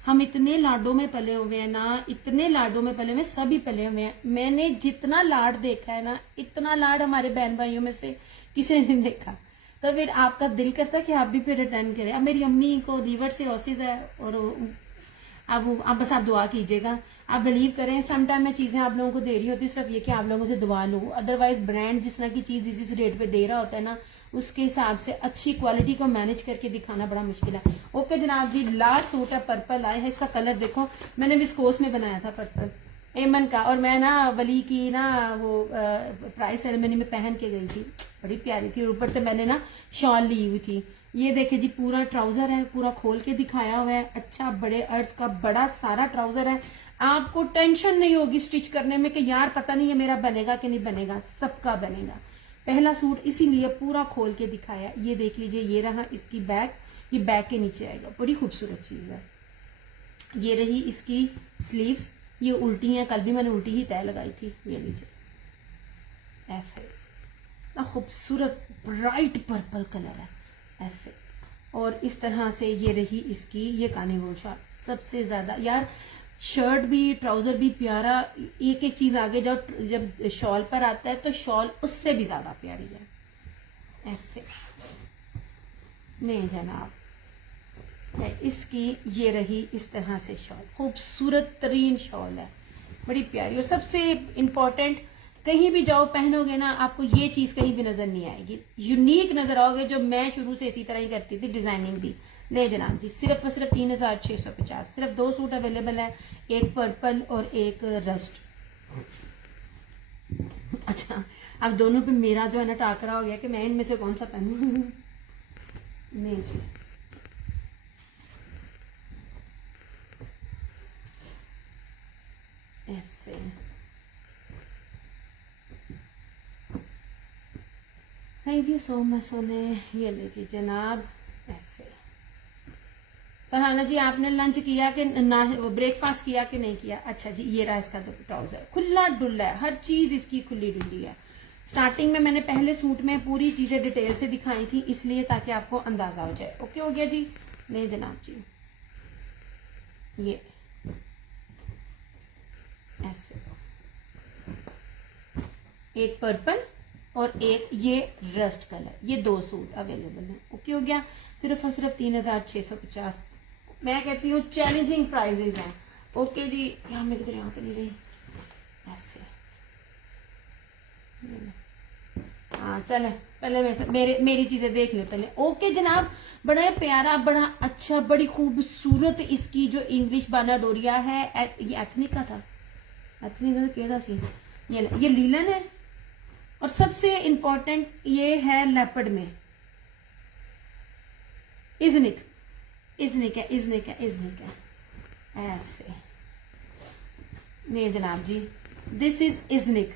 हम इतने लाडों में पले हुए हैं ना, इतने लाडों में पले हुए, सभी पले हुए हैं। मैंने जितना लाड देखा है ना, इतना लाड हमारे बहन भाइयों में से किसी ने नहीं देखा। तो फिर आपका दिल करता है कि आप भी फिर रिटर्न करें। अब मेरी अम्मी को लीवर सिरोसिस है, और अब बस आप दुआ कीजिएगा। आप बिलीव करें, सम टाइम मैं चीजें आप लोगों को दे रही होती सिर्फ ये कि आप लोगों से दुआ लूं। अदरवाइज ब्रांड जिस तरह की चीज इस रेट पे दे रहा होता है ना, उसके हिसाब से अच्छी क्वालिटी को मैनेज करके दिखाना बड़ा मुश्किल है। ओके जनाब जी, लास्ट सूट है, पर्पल आया है। इसका कलर देखो, मैंने विस्कोस में बनाया था पर्पल, एमन का, और मैं ना वली की ना वो प्राइस सेरेमनी में पहन के गई थी, बड़ी प्यारी थी। और ऊपर से मैंने ना शॉल ली हुई थी। ये देखिए जी, पूरा ट्राउजर है, पूरा खोल के दिखाया हुआ है। अच्छा, बड़े अर्ज का बड़ा सारा ट्राउजर है। आपको टेंशन नहीं होगी स्टिच करने में कि यार पता नहीं है मेरा बनेगा कि नहीं बनेगा, सबका बनेगा। पहला सूट इसीलिए पूरा खोल के दिखाया। ये देख लीजिए, ये रहा इसकी बैक, ये बैक के नीचे आएगा, बड़ी खूबसूरत चीज है। ये रही इसकी स्लीव्स, ये उल्टी है, कल भी मैंने उल्टी ही तय लगाई थी। ये लीजिए, ऐसे ना खूबसूरत ब्राइट पर्पल कलर है ऐसे। और इस तरह से ये रही इसकी ये कानीवूल शॉल, सबसे ज्यादा यार शर्ट भी ट्राउजर भी प्यारा। एक एक चीज आगे जाओ, जब शॉल पर आता है तो शॉल उससे भी ज्यादा प्यारी है ऐसे। नहीं जनाब, इसकी ये रही इस तरह से शॉल, खूबसूरत तरीन शॉल है, बड़ी प्यारी। और सबसे इम्पोर्टेंट, कहीं भी जाओ पहनोगे ना, आपको ये चीज कहीं भी नजर नहीं आएगी, यूनिक नजर आओगे, जो मैं शुरू से इसी तरह ही करती थी, डिजाइनिंग भी। ले जनाब जी, सिर्फ और सिर्फ 3650। सिर्फ 2 सूट अवेलेबल है, एक पर्पल और एक रस्ट। अच्छा, अब दोनों पे मेरा जो है ना टाकरा हो गया कि मैं इनमें से कौन सा पहनूं। नहीं जी, ऐसे थैंक यू सो मच सोने। ये लीजिए जनाब ऐसे। फरहाना जी आपने लंच किया कि ना, ब्रेकफास्ट किया कि नहीं किया? अच्छा जी, ये रहा इसका ट्राउजर, खुला डुल्ला है, हर चीज इसकी खुली डुल्ली है। स्टार्टिंग में मैंने पहले सूट में पूरी चीजें डिटेल से दिखाई थी, इसलिए ताकि आपको अंदाजा हो जाए। ओके हो गया जी? नहीं जनाब जी, ये ऐसे एक पर्पल और एक ये रस्ट कलर, ये 2 सूट अवेलेबल हैं। ओके हो गया? सिर्फ और सिर्फ 3650। मैं कहती हूँ चैलेंजिंग प्राइजेस हैं। ओके जी, यहाँ मेरी तरह यहाँ तो नहीं रही ऐसे। हाँ चले, पहले मेरी चीजें देख ले पहले। ओके जनाब, बड़ा प्यारा, बड़ा अच्छा, बड़ी खूबसूरत इसकी जो इंग्लिश बाना डोरिया है। ये एथनिक का था, एथनिक का केड़ा सी, ये लीलन है। और सबसे इंपॉर्टेंट ये है लेपर्ड में, इजनिक, इजनिक है, इजनिक है, इजनिक है ऐसे। नहीं जनाब जी, दिस इज इजनिक।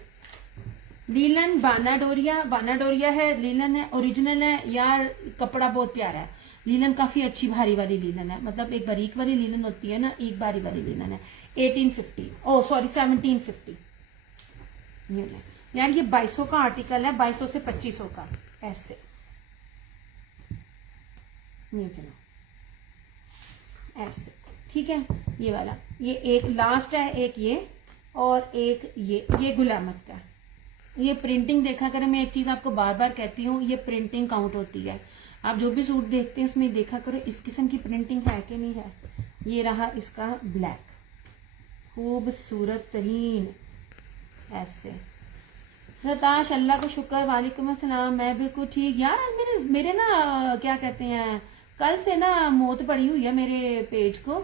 लीलन बानाडोरिया है, लीलन है, ओरिजिनल है यार। कपड़ा बहुत प्यारा है। लीलन काफी अच्छी भारी वाली लीलन है, मतलब एक बारीक वाली लीलन होती है ना, एक बारी वाली लीलन है। 1850, ओ सॉरी 1750। यार ये 2200 का आर्टिकल है, 2200 से 2500 का ऐसे। नहीं चलो ऐसे, ठीक है। ये वाला, ये एक लास्ट है, एक ये और एक ये गुलामत का। ये प्रिंटिंग देखा करें, मैं एक चीज आपको बार बार कहती हूँ, ये प्रिंटिंग काउंट होती है। आप जो भी सूट देखते हैं उसमें देखा करो इस किस्म की प्रिंटिंग है कि नहीं है। ये रहा इसका ब्लैक, खूबसूरत तरीन ऐसे। रताश अल्लाह का शुक्र, वालेकुम अस्सलाम, मैं बिल्कुल ठीक। यार मेरे ना क्या कहते हैं, कल से ना मौत पड़ी हुई है मेरे पेज को,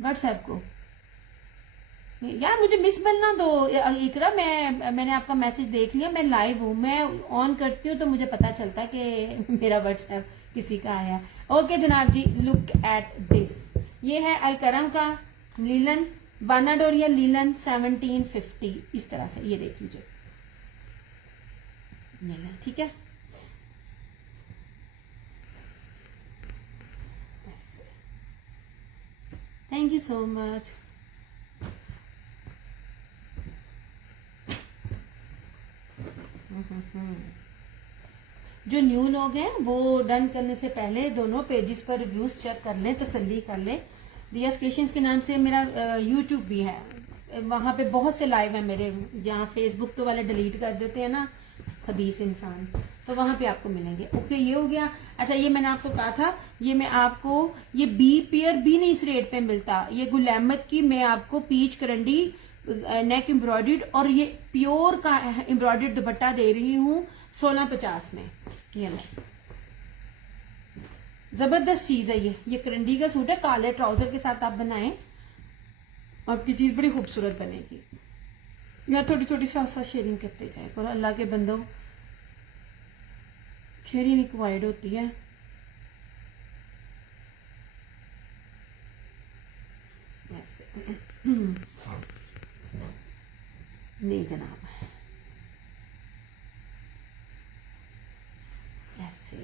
व्हाट्सएप को। यार मुझे मिस मिलना दो। इकरा, मैंने आपका मैसेज देख लिया, मैं लाइव हूँ, मैं ऑन करती हूँ तो मुझे पता चलता कि मेरा व्हाट्सएप किसी का आया। ओके जनाब जी, लुक एट दिस। ये है अलकरम का लीलन, बानाडोरिया लीलन 1750, इस तरह से ये देख लीजिए, ठीक है। Thank you so much. जो न्यू लोग हैं वो डन करने से पहले दोनों पेजेस पर रिव्यूज चेक कर लें, तसल्ली कर लें। दिया क्रिएशंस के नाम से मेरा यूट्यूब भी है, वहां पे बहुत से लाइव है मेरे। जहाँ फेसबुक तो वाले डिलीट कर देते हैं ना खबीस इंसान, तो वहां पे आपको मिलेंगे। ओके ये हो गया। अच्छा ये मैंने आपको कहा था, ये मैं आपको ये बी पेयर भी नहीं इस रेट पे मिलता। ये गुलामत की मैं आपको पीच करंडी नेक एम्ब्रॉयडर्ड और ये प्योर का एम्ब्रॉयडर्ड दुपट्टा दे रही हूँ 1650 में। ये जबरदस्त चीज है ये करंडी का सूट है, काले ट्राउजर के साथ आप बनाएं, आपकी चीज बड़ी खूबसूरत बनेगी। या थोड़ी थोड़ी साथ शेयरिंग करते जाए और अल्लाह के बंदो, शेयरिंग रिक्वायर्ड होती है। नहीं जनाब ऐसे।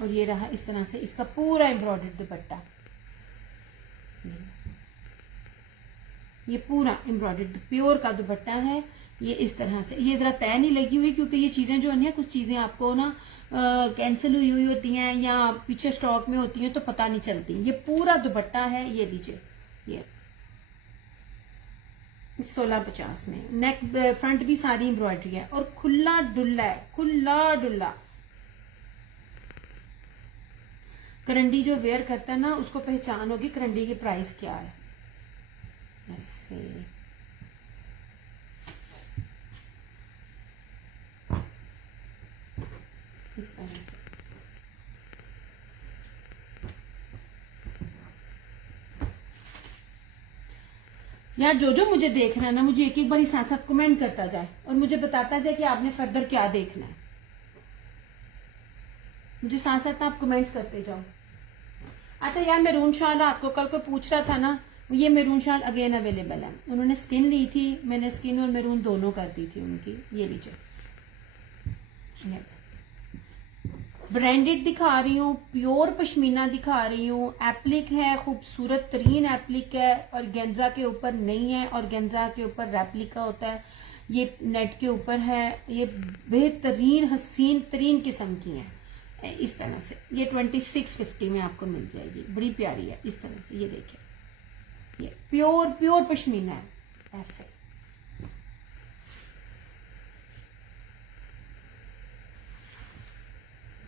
और ये रहा इस तरह से इसका पूरा एम्ब्रॉयडर्ड दुपट्टा, ये पूरा एम्ब्रॉयडर्ड प्योर का दुपट्टा है। ये इस तरह से, ये जरा तय नहीं लगी हुई क्योंकि ये चीजें जो है कुछ चीजें आपको ना कैंसिल हुई होती हैं या पीछे स्टॉक में होती हैं तो पता नहीं चलती। ये पूरा दुपट्टा है, ये लीजिए, ये 1650 में। नेक फ्रंट भी सारी एम्ब्रॉयडरी है और खुला डुल्ला है, खुला डुल्ला। करंडी जो वेयर करता है ना उसको पहचान होगी करंडी की प्राइस क्या है। ऐसे इस तरह से यार जो मुझे देखना है ना, मुझे एक एक बार साथ साथ कमेंट करता जाए और मुझे बताता जाए कि आपने फर्दर क्या देखना है। मुझे साथ साथ आप कमेंट्स करते जाओ। अच्छा यार, मैरून शॉल रात को कल को पूछ रहा था ना ये मैरून शाल अगेन अवेलेबल है, उन्होंने स्किन ली थी, मैंने स्किन और मैरून दोनों कर दी थी उनकी। ये लीजिए, ब्रांडेड दिखा रही हूँ, प्योर पश्मीना दिखा रही हूँ, एप्लिक है, खूबसूरत तरीन एप्लिक है, और गेंजा के ऊपर नहीं है, और गेंजा के ऊपर रेप्लिका होता है, ये नेट के ऊपर है। ये बेहतरीन हसीन तरीन किस्म की है। इस तरह से ये 2650 में आपको मिल जाएगी, बड़ी प्यारी है। इस तरह से ये देखिए, ये प्योर प्योर पश्मीना है ऐसे।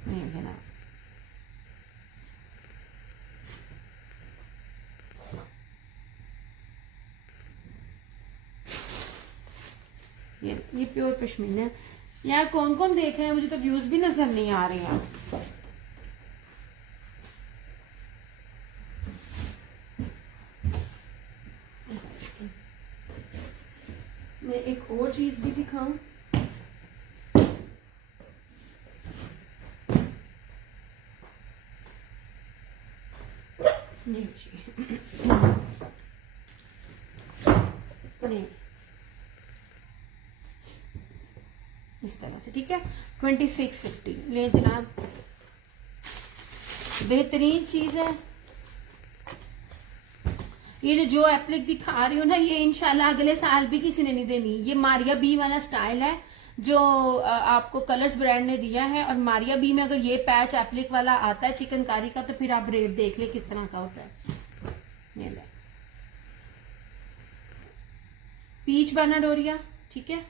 नहीं जनाब, ये प्योर पश्मीना है। यार कौन कौन देख रहे हैं, मुझे तो व्यूज भी नजर नहीं आ रहे हैं। मैं एक और चीज भी दिखाऊं, नहीं नहीं, इस तरह से, ठीक है। 2650 ले जनाब, बेहतरीन चीज है। ये जो एप्लिक दिखा रही हूँ ना, ये इंशाल्लाह अगले साल भी किसी ने नहीं देनी। ये मारिया बी वाला स्टाइल है जो आपको कलर्स ब्रांड ने दिया है, और मारिया बी में अगर ये पैच एप्लिक वाला आता है चिकनकारी का, तो फिर आप रेट देख ले किस तरह का होता है। ये ले पीच बाना डोरिया, ठीक है।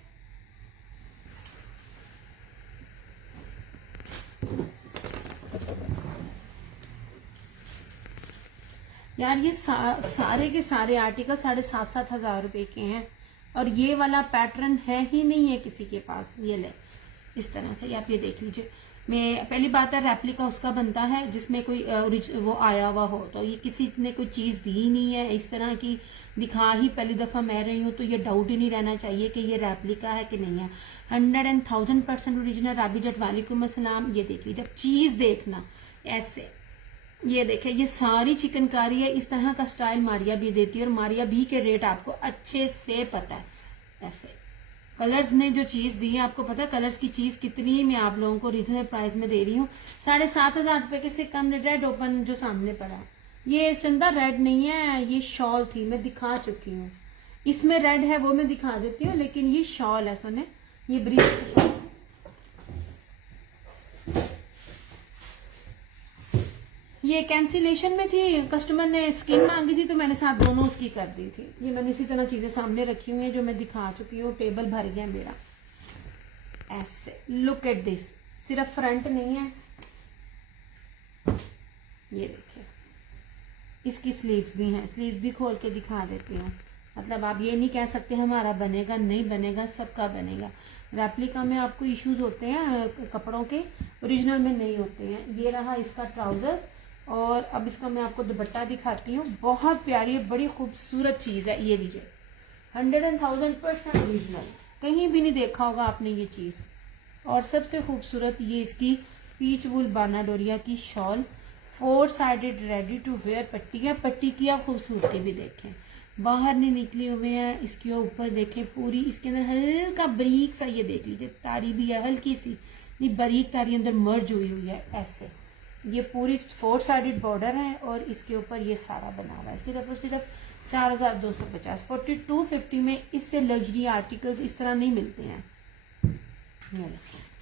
यार ये सारे के सारे आर्टिकल 7,500 रुपए के हैं, और ये वाला पैटर्न है ही नहीं है किसी के पास। ये ले इस तरह से, आप ये देख लीजिए। मैं पहली बात है, रेप्लिका उसका बनता है जिसमें कोई वो आया हुआ हो, तो ये किसी ने कोई चीज दी नहीं है इस तरह की, दिखा ही पहली दफा मैं रही हूँ, तो ये डाउट ही नहीं रहना चाहिए कि ये रेप्लिका है कि नहीं है। 100% ओरिजिनल। राबी जट वालेकुम अस्सलाम। ये देख लीजिए, चीज देखना ऐसे, ये देखें, ये सारी चिकनकारी है। इस तरह का स्टाइल मारिया भी देती है, और मारिया भी के रेट आपको अच्छे से पता है। ऐसे कलर्स ने जो चीज दी है आपको पता है, कलर्स की चीज कितनी मैं आप लोगों को रीजनेबल प्राइस में दे रही हूँ। 7,500 रुपए के से कम। रेड ओपन जो सामने पड़ा है, ये चंदा रेड नहीं है, ये शॉल थी, मैं दिखा चुकी हूँ। इसमें रेड है वो मैं दिखा देती हूँ, लेकिन ये शॉल है, सुने, ये ब्रीफ। ये कैंसिलेशन में थी, कस्टमर ने स्किन मांगी थी, तो मैंने साथ दोनों उसकी कर दी थी। ये मैंने इसी तरह चीजें सामने रखी हुई हैं जो मैं दिखा चुकी हूँ। टेबल भर गया मेरा ऐसे। लुक एट दिस, सिर्फ फ्रंट नहीं है, ये देखिए, इसकी स्लीव्स भी हैं। स्लीव्स भी खोल के दिखा देती हूँ। मतलब आप ये नहीं कह सकते हमारा बनेगा, नहीं बनेगा, सबका बनेगा। रेप्लिका में आपको इश्यूज होते हैं कपड़ों के, ओरिजिनल में नहीं होते हैं। ये रहा इसका ट्राउजर, और अब इसका मैं आपको दुपट्टा दिखाती हूँ। बहुत प्यारी है, बड़ी खूबसूरत चीज है। ये लीजिए, 100% ओरिजिनल, कहीं भी नहीं देखा होगा आपने ये चीज। और सबसे खूबसूरत ये इसकी पीच वुल बाना डोरिया की shawl, 4 sided ready to wear पट्टी है। पट्टी की आप खूबसूरती भी देखें, बाहर नहीं निकली हुए हैं। इसके ऊपर देखें पूरी, इसके अंदर हल्का बारीक सा, ये देख लीजिए, तारी भी है हल्की सी, नहीं बारीक तारी अंदर मर्ज हुई हुई है ऐसे। ये पूरी 4 साइडेड बॉर्डर है, और इसके ऊपर ये सारा बना हुआ है। सिर्फ और सिर्फ 4,250, 4250 में इससे लग्जरी आर्टिकल्स इस तरह नहीं मिलते हैं।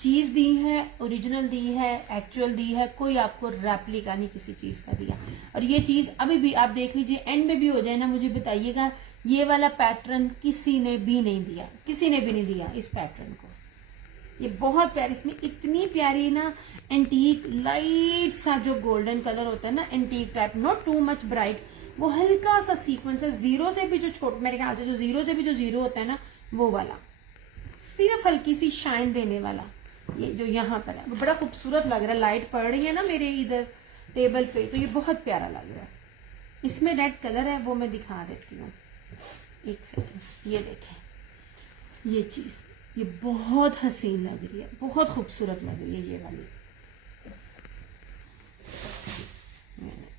चीज दी है, ओरिजिनल दी है, एक्चुअल दी है, कोई आपको रेप्लिका नहीं किसी चीज का दिया। और ये चीज अभी भी आप देख लीजिए, एंड में भी हो जाए ना, मुझे बताइएगा, ये वाला पैटर्न किसी ने भी नहीं दिया, किसी ने भी नहीं दिया इस पैटर्न को। ये बहुत प्यारी, इसमें इतनी प्यारी ना एंटीक लाइट सा जो गोल्डन कलर होता है ना, antique type, not too much bright, वो हल्का सा सीक्वेंस है। जीरो से भी जो छोटा, मेरे ख्याल से जो जीरो से भी जो जीरो होता है ना, वो वाला, सिर्फ हल्की सी शाइन देने वाला, ये जो यहाँ पर है, वो बड़ा खूबसूरत लग रहा है। लाइट पड़ रही है ना मेरे इधर टेबल पे, तो ये बहुत प्यारा लग रहा है। इसमें रेड कलर है, वो मैं दिखा देती हूँ, एक सेकंड। ये देखें, ये चीज, ये बहुत हसीन लग रही है, बहुत खूबसूरत लग रही है ये वाली।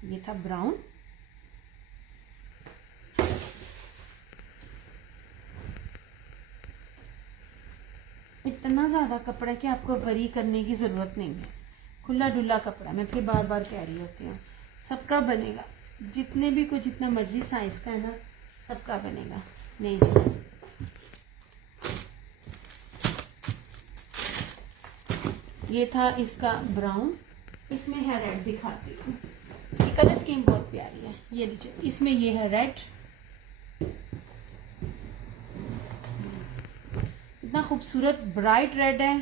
ये था ब्राउन, इतना ज्यादा कपड़ा है कि आपको वरी करने की जरूरत नहीं है। खुला डुला कपड़ा, मैं फिर बार बार कह रही होती हूँ, सबका बनेगा। जितने भी को जितना मर्जी साइज का है ना, सबका बनेगा। नहीं जी, ये था इसका ब्राउन, इसमें है रेड, दिखाती हूँ। ये कलर स्कीम बहुत प्यारी है। ये लीजिए, इसमें ये है रेड, इतना खूबसूरत ब्राइट रेड है,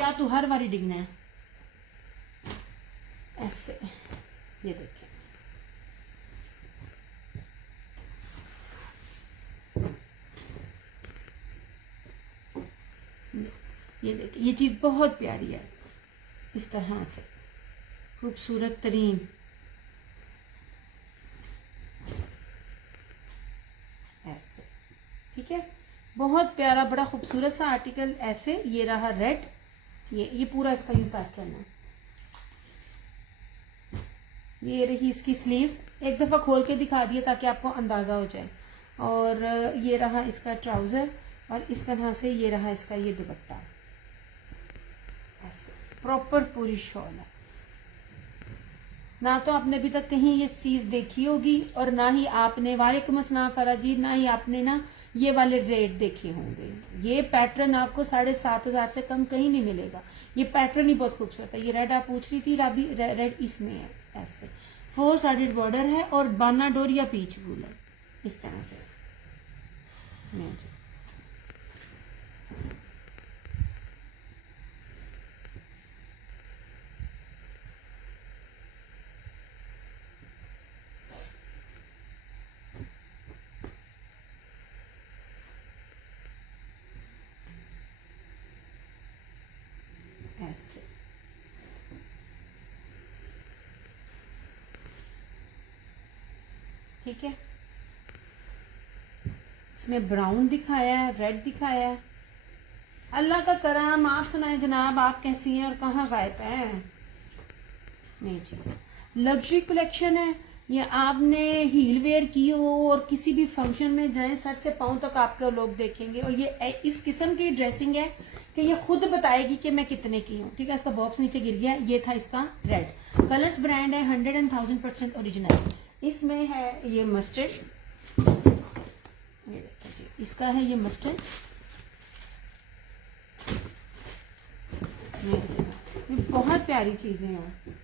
या तो हर बारी डिगना है ऐसे। ये देखिए, ये देखिए, ये चीज बहुत प्यारी है। इस तरह से खूबसूरत तरीन ऐसे, ठीक है, बहुत प्यारा, बड़ा खूबसूरत सा आर्टिकल। ऐसे ये रहा रेड, ये पूरा इसका यू पैटर्न है। ये रही इसकी स्लीव्स, एक दफा खोल के दिखा दिया ताकि आपको अंदाजा हो जाए। और ये रहा इसका ट्राउजर, और इस तरह से ये रहा इसका ये दुपट्टा। ऐसे प्रॉपर पूरी शॉल है। ना तो आपने अभी तक कहीं ये चीज देखी होगी, और ना ही आपने, वालेकुम अस्सलाम फराजी, ना ही आपने ना ये वाले रेट देखे होंगे। ये पैटर्न आपको 7,500 से कम कहीं नहीं मिलेगा। ये पैटर्न ही बहुत खूबसूरत है। ये रेड आप पूछ रही थी राबी, रेड इसमें है। ऐसे 4 साइडेड बॉर्डर है, और बाना डोर या पीच वूल है, इस तरह से। ऐसे ठीक है, इसमें ब्राउन दिखाया है, रेड दिखाया है। अल्लाह का करम, आप सुनाए जनाब, आप कैसी हैं और कहाँ गायब हैं? नहीं जी, लग्जरी कलेक्शन है ये। आपने हील वेयर की हो और किसी भी फंक्शन में जाए, सर से पांव तक आपके लोग देखेंगे। और ये इस किस्म की ड्रेसिंग है कि ये खुद बताएगी कि मैं कितने की हूँ। ठीक है, इसका बॉक्स नीचे गिर गया। ये था इसका रेड, कलर्स ब्रांड है, 100 and 1000% ओरिजिनल। इसमें है ये मस्टर्ड, ये देखिए जी, इसका है ये मस्टर्ड। ये बहुत प्यारी चीजें हैं।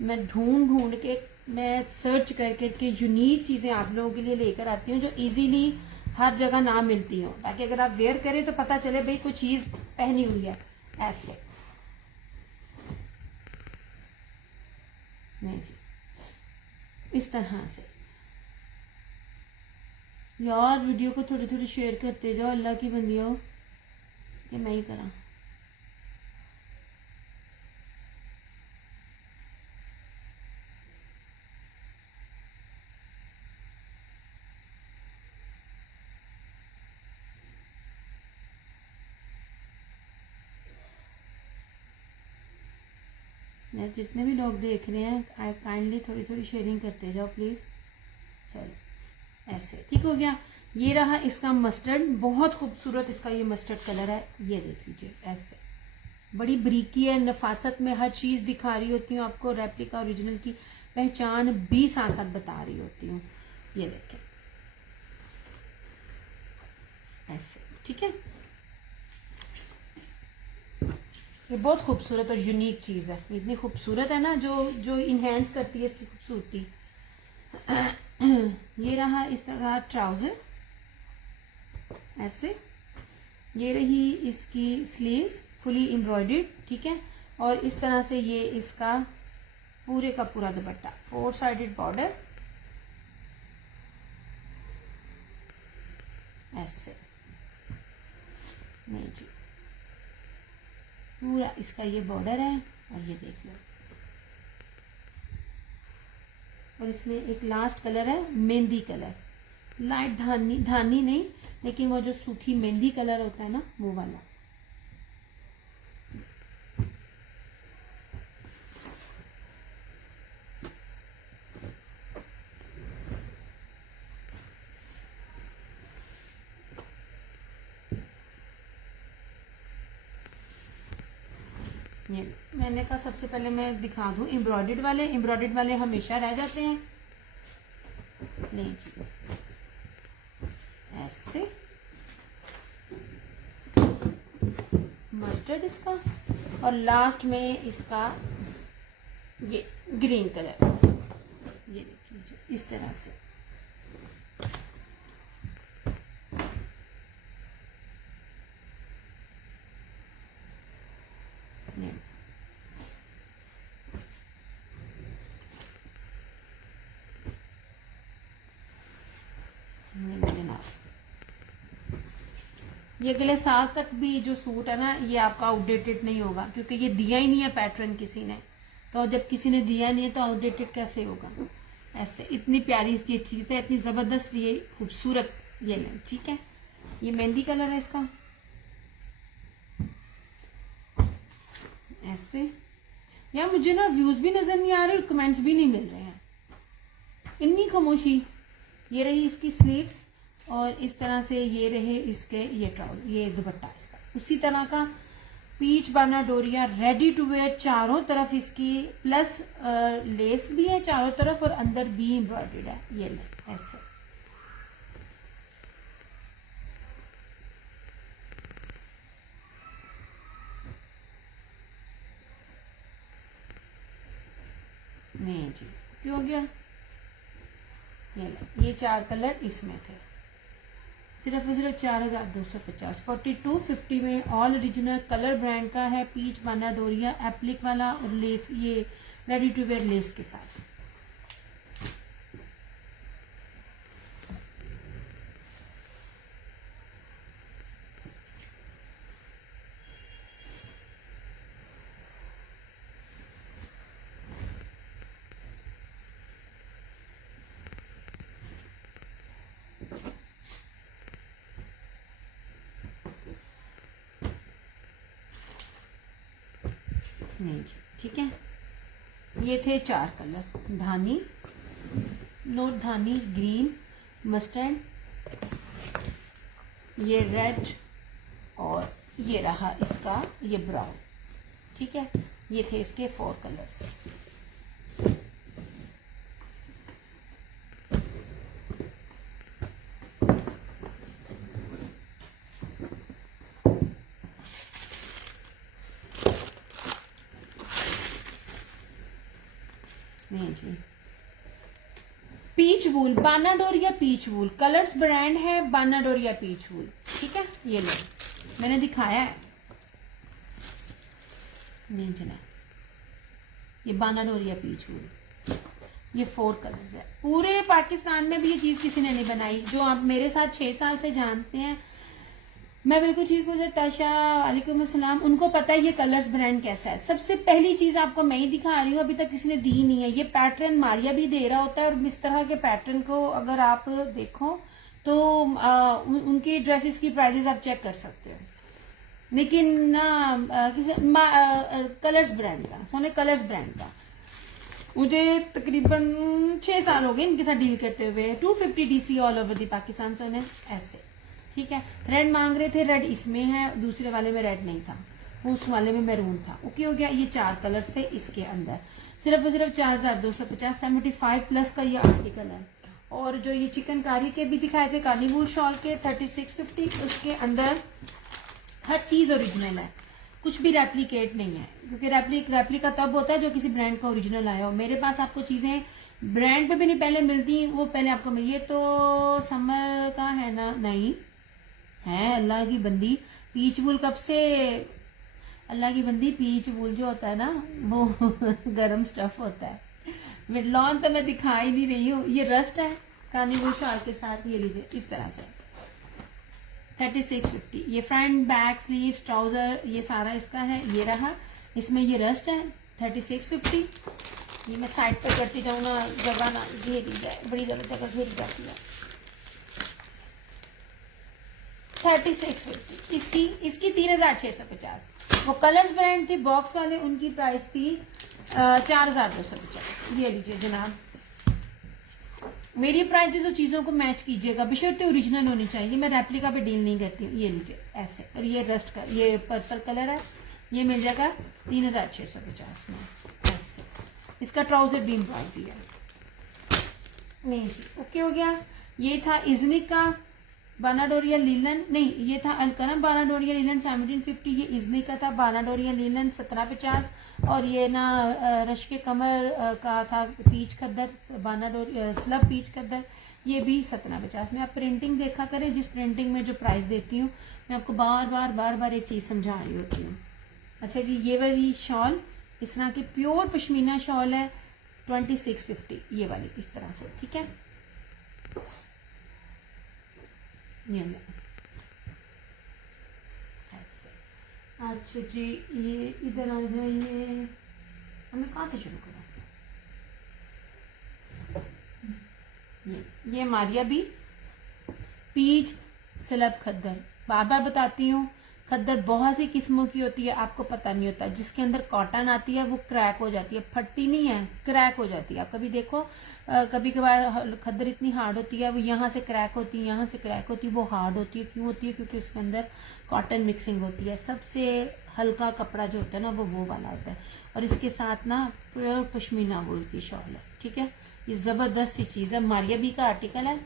मैं ढूंढ के, मैं सर्च करके के यूनिक चीजें आप लोगों के लिए लेकर आती हूँ, जो इजीली हर जगह ना मिलती हो, ताकि अगर आप वेयर करें तो पता चले भाई कोई चीज पहनी हुई है। ऐसे नहीं जी, इस तरह से। यार वीडियो को थोड़ी थोड़ी शेयर करते जाओ, अल्लाह की बंदी हो, कि मैं ही करा। जितने भी लोग देख रहे हैं, आई काइंडली थोड़ी थोड़ी शेयरिंग करते जाओ प्लीज। चलो ऐसे ठीक हो गया। ये रहा इसका मस्टर्ड, बहुत खूबसूरत इसका ये मस्टर्ड कलर है। ये देख लीजिए, ऐसे बड़ी बरीकी है, नफासत में हर चीज दिखा रही होती हूँ आपको, रेप्लिका ओरिजिनल की पहचान भी साथ साथ बता रही होती हूँ। ये देखें ऐसे, ठीक है। ये बहुत खूबसूरत और यूनिक चीज है, इतनी खूबसूरत है ना, जो इनहेंस करती है इसकी खूबसूरती। ये रहा इस तरह ट्राउजर, ऐसे। ये रही इसकी स्लीव्स, फुली एम्ब्रॉयडर्ड, ठीक है। और इस तरह से ये इसका पूरे का पूरा दुपट्टा, 4 साइडेड बॉर्डर, ऐसे। नहीं जी, पूरा इसका ये बॉर्डर है, और ये देख लो। और इसमें एक लास्ट कलर है मेहंदी कलर, लाइट धानी नहीं, लेकिन वो जो सूखी मेहंदी कलर होता है ना, वो वाला। ये मैंने कहा सबसे पहले मैं दिखा दूं एम्ब्रॉयडर्ड वाले हमेशा रह जाते हैं। नहीं जी, ऐसे मस्टर्ड इसका, और लास्ट में इसका ये ग्रीन कलर, ये देख लीजिए इस तरह से। ये अगले साल तक भी जो सूट है ना, ये आपका आउटडेटेड नहीं होगा, क्योंकि ये दिया ही नहीं है पैटर्न किसी ने। तो जब किसी ने दिया नहीं है तो आउटडेटेड कैसे होगा। ऐसे इतनी प्यारी ये चीज है, इतनी जबरदस्त, ये खूबसूरत ये लें। ठीक है, ये मेहंदी कलर है इसका। ऐसे यार मुझे ना व्यूज भी नजर नहीं आ रहे और कमेंट्स भी नहीं मिल रहे हैं, इतनी खामोशी। ये रही इसकी स्लीव्स, और इस तरह से ये रहे इसके ये ट्राउल, ये दुपट्टा इसका उसी तरह का पीच बाना डोरिया रेडी टू वेयर, चारों तरफ इसकी प्लस लेस भी है चारों तरफ, और अंदर भी एम्ब्रॉयडर्ड है। ये ले ऐसे। नहीं जी, क्यों हो गया। ये 4 कलर इसमें थे, सिर्फ और सिर्फ 4250। 4250 में ऑल ओरिजिनल कलर ब्रांड का है, पीच बाना डोरिया एप्लिक वाला, और लेस ये रेडी टू वेयर लेस के साथ। नहीं जी, ठीक है। ये थे 4 कलर, धानी, नोट धानी, ग्रीन, मस्टर्ड, ये रेड, और ये रहा इसका ये ब्राउन। ठीक है, ये थे इसके 4 कलर्स। नहीं जी, पीच वूल, बाना डोरिया पीच वूल, कलर्स ब्रांड है बाना डोरिया पीच वूल। ठीक है, ये लो मैंने दिखाया है, नहीं जना, ये बाना डोरिया पीच वूल, ये 4 कलर्स है। पूरे पाकिस्तान में भी ये चीज किसी ने नहीं बनाई, जो आप मेरे साथ 6 साल से जानते हैं। मैं बिल्कुल ठीक हूँ सर, ताशा वालेकुम अस्सलाम। उनको पता है ये कलर्स ब्रांड कैसा है। सबसे पहली चीज आपको मैं ही दिखा रही हूँ, अभी तक किसी ने दी नहीं है। ये पैटर्न मारिया भी दे रहा होता है, और इस तरह के पैटर्न को अगर आप देखो तो उनकी ड्रेसेस की प्राइजेस आप चेक कर सकते हो। लेकिन ना कलर्स ब्रांड का, सोने कलर्स ब्रांड का मुझे तकरीबन 6 साल हो गए इनके साथ डील करते हुए। 250 DC all over the Pakistan सोने ऐसे। ठीक है, रेड मांग रहे थे, रेड इसमें है, दूसरे वाले में रेड नहीं था, उस वाले में मैरून था। ओके हो गया। ये 4 कलर्स थे इसके अंदर, सिर्फ और सिर्फ 4250। 75 प्लस का ये आर्टिकल है। और जो ये चिकनकारी के भी दिखाए थे कार्निवल शॉल के 3650, उसके अंदर हर चीज ओरिजिनल है, कुछ भी रेप्लिकेट नहीं है, क्योंकि रेप्लिका तब होता है जो किसी ब्रांड का ओरिजिनल आया हो। मेरे पास आपको चीजें ब्रांड पे भी नहीं पहले मिलती, वो पहले आपको मिली। ये तो समर का है ना, नहीं है, अल्लाह की बंदी पीच वूल कब से, अल्लाह की बंदी पीच वूल जो होता है ना वो गरम स्टफ होता है। मिडलॉन तो मैं दिखा ही नहीं रही हूँ। ये रस्ट है कार्निवल शॉल के साथ, ये लीजिए इस तरह से 3650। ये फ्रंट बैक स्लीव्स ट्राउजर ये सारा इसका है। ये रहा, इसमें ये रस्ट है 3650। ये मैं साइड पर करती जाऊँ ना, जगह ना घेरी जाए, बड़ी ज्यादा जगह घेरी जाती है। 3650 इसकी 3650। वो कलर्स ब्रांड थी बॉक्स वाले, उनकी प्राइस थी 4250। ये लीजिए जनाब, मेरी प्राइसेस और चीजों को मैच कीजिएगा, बशर्ते ओरिजिनल होनी चाहिए। मैं रेप्लिका पे डील नहीं करती हूँ। ये लीजिए ऐसे, और ये रस्ट का ये पर्पल कलर है, ये मिल जाएगा 3650 में ऐसे। इसका ट्राउजर भी एम्ब्रॉयड दिया नहीं जी। ओके हो गया। ये था इजनिक का बानाडोरिया लीलन, नहीं ये था अलकनम बानाडोरिया लीलन 1750, ये इजनिक का था बानाडोरिया लीलन 1750, और ये ना रश के कमर का था पीच खद्दर बानाडोरिया स्लब पीच खद्दर, ये भी 1750 में। आप प्रिंटिंग देखा करें, जिस प्रिंटिंग में जो प्राइस देती हूँ मैं आपको बार बार एक चीज समझा रही होती हूँ। अच्छा जी, ये वाली शॉल इस तरह की प्योर पश्मीना शॉल है 2650, ये वाली इस तरह से, ठीक है। अच्छा जी, ये इधर आ जाइए, हमें कहाँ से शुरू करें? ये मारिया भी पीच स्लब खद्दर, बार बार बताती हूँ, खद्दर बहुत सी किस्मों की होती है, आपको पता नहीं होता। जिसके अंदर कॉटन आती है वो क्रैक हो जाती है, फटती नहीं है, क्रैक हो जाती है। आप कभी देखो, कभी कभार खद्दर इतनी हार्ड होती है, वो यहाँ से क्रैक होती है, यहाँ से क्रैक होती है, वो हार्ड होती है। क्यों होती है? क्योंकि उसके अंदर कॉटन मिक्सिंग होती है। सबसे हल्का कपड़ा जो होता है ना वो वाला होता है। और इसके साथ ना प्योर पश्मीना वूल की शॉल है, ठीक है। ये जबरदस्त सी चीज है, मारिया बी का आर्टिकल है।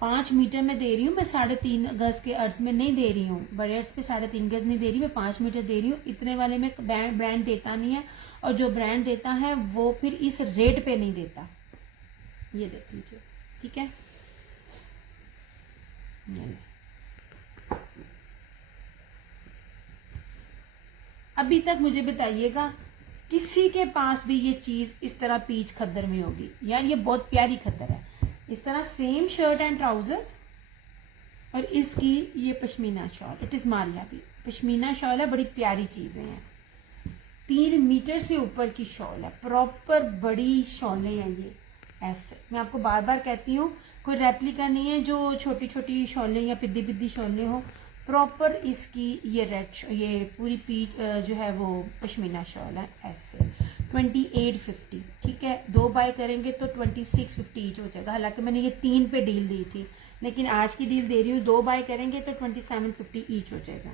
5 मीटर में दे रही हूँ मैं, 3.5 गज के अर्ज में नहीं दे रही हूँ, बड़े अर्ज पे 3.5 गज नहीं दे रही, मैं 5 मीटर दे रही हूँ। इतने वाले में ब्रांड देता नहीं है, और जो ब्रांड देता है वो फिर इस रेट पे नहीं देता। ये देख लीजिए, ठीक है। अभी तक मुझे बताइएगा किसी के पास भी ये चीज इस तरह पीच खद्दर में होगी? यार ये बहुत प्यारी खद्दर है, इस तरह सेम शर्ट एंड ट्राउजर, और इसकी ये pashmina shawl, it is Maria भी पश्मीना शॉल है, बड़ी प्यारी चीजें हैं। 3 मीटर से ऊपर की शॉल है, प्रॉपर बड़ी शॉलें हैं ये। ऐसे मैं आपको बार बार कहती हूँ, कोई रेप्लिका नहीं है जो छोटी छोटी शॉलें या पिद्दी पिद्दी शॉलें हो, प्रॉपर इसकी ये रेड, ये पूरी पीच जो है वो पश्मीना शॉल है। ऐसे 2850, ठीक है। 2 बाय करेंगे तो 2650 ईच हो जाएगा। हालांकि मैंने ये 3 पे डील दी थी, लेकिन आज की डील दे रही हूँ, 2 बाय करेंगे तो 2750 ईच हो जाएगा।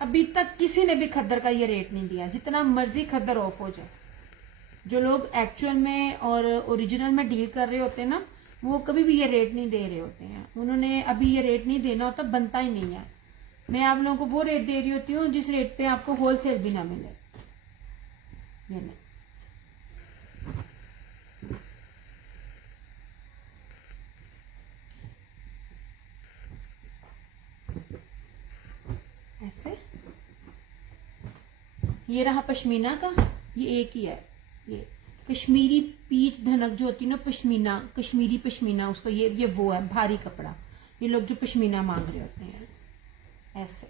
अभी तक किसी ने भी खद्दर का ये रेट नहीं दिया, जितना मर्जी खद्दर ऑफ हो जाए। जो लोग एक्चुअल में और ओरिजिनल में डील कर रहे होते हैं ना, वो कभी भी ये रेट नहीं दे रहे होते हैं। उन्होंने अभी ये रेट नहीं देना होता, बनता ही नहीं है। मैं आप लोगों को वो रेट दे रही होती हूँ जिस रेट पे आपको होलसेल भी ना मिले। ये नहीं, ऐसे। ये रहा पश्मीना का, ये एक ही है। ये कश्मीरी पीच धनक जो होती है ना, पश्मीना, कश्मीरी पश्मीना, उसको ये वो है भारी कपड़ा। ये लोग जो पश्मीना मांग रहे होते हैं, ऐसे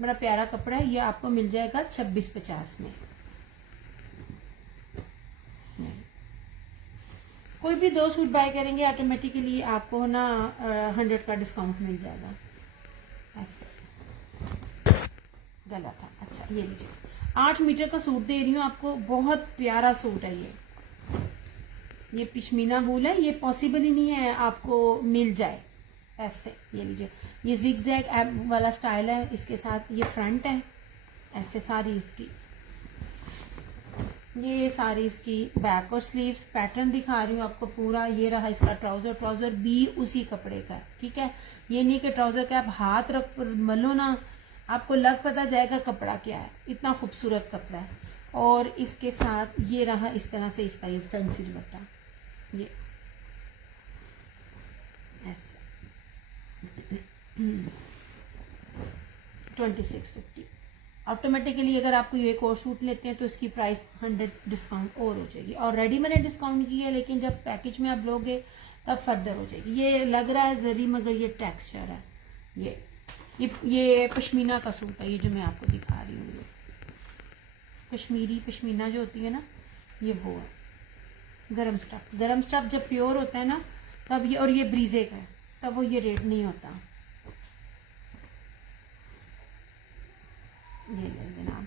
बड़ा प्यारा कपड़ा है। ये आपको मिल जाएगा 2650 में। कोई भी 2 सूट बाय करेंगे ऑटोमेटिकली आपको ना 100 का डिस्काउंट मिल जाएगा। ऐसे गला था। अच्छा ये लीजिए, 8 मीटर का सूट दे रही हूँ आपको, बहुत प्यारा सूट है ये पश्मीना वूल है, ये पॉसिबल ही नहीं है आपको मिल जाए। ऐसे ये लीजिए, ये जिग जैग एप वाला स्टाइल है, इसके साथ ये फ्रंट है। ऐसे सारी इसकी, ये सारी इसकी बैक और स्लीव्स पैटर्न दिखा रही हूँ आपको पूरा। ये रहा इसका ट्राउजर, ट्राउजर भी उसी कपड़े का, ठीक है। ये नहीं कि ट्राउजर के आप हाथ रख मलो ना, आपको लग पता जाएगा कपड़ा क्या है, इतना खूबसूरत कपड़ा है। और इसके साथ ये रहा इस तरह से इसका ये फैंसी दुपट्टा, ये ऐसे 2650। ऑटोमेटिकली अगर आप कोई एक और सूट लेते हैं तो इसकी प्राइस 100 डिस्काउंट और हो जाएगी। ऑलरेडी मैंने डिस्काउंट किया है, लेकिन जब पैकेज में आप लोगे तब फर्दर हो जाएगी। ये लग रहा है जरी, मगर ये टेक्सचर है। ये पश्मीना का सूट है, ये जो मैं आपको दिखा रही हूँ। कश्मीरी पश्मीना जो होती है ना, ये वो है। गरम स्टफ जब प्योर होता है ना तब ये, और ये ब्रीजे का है, तब वो ये रेट नहीं होता। ये ले लेना आप।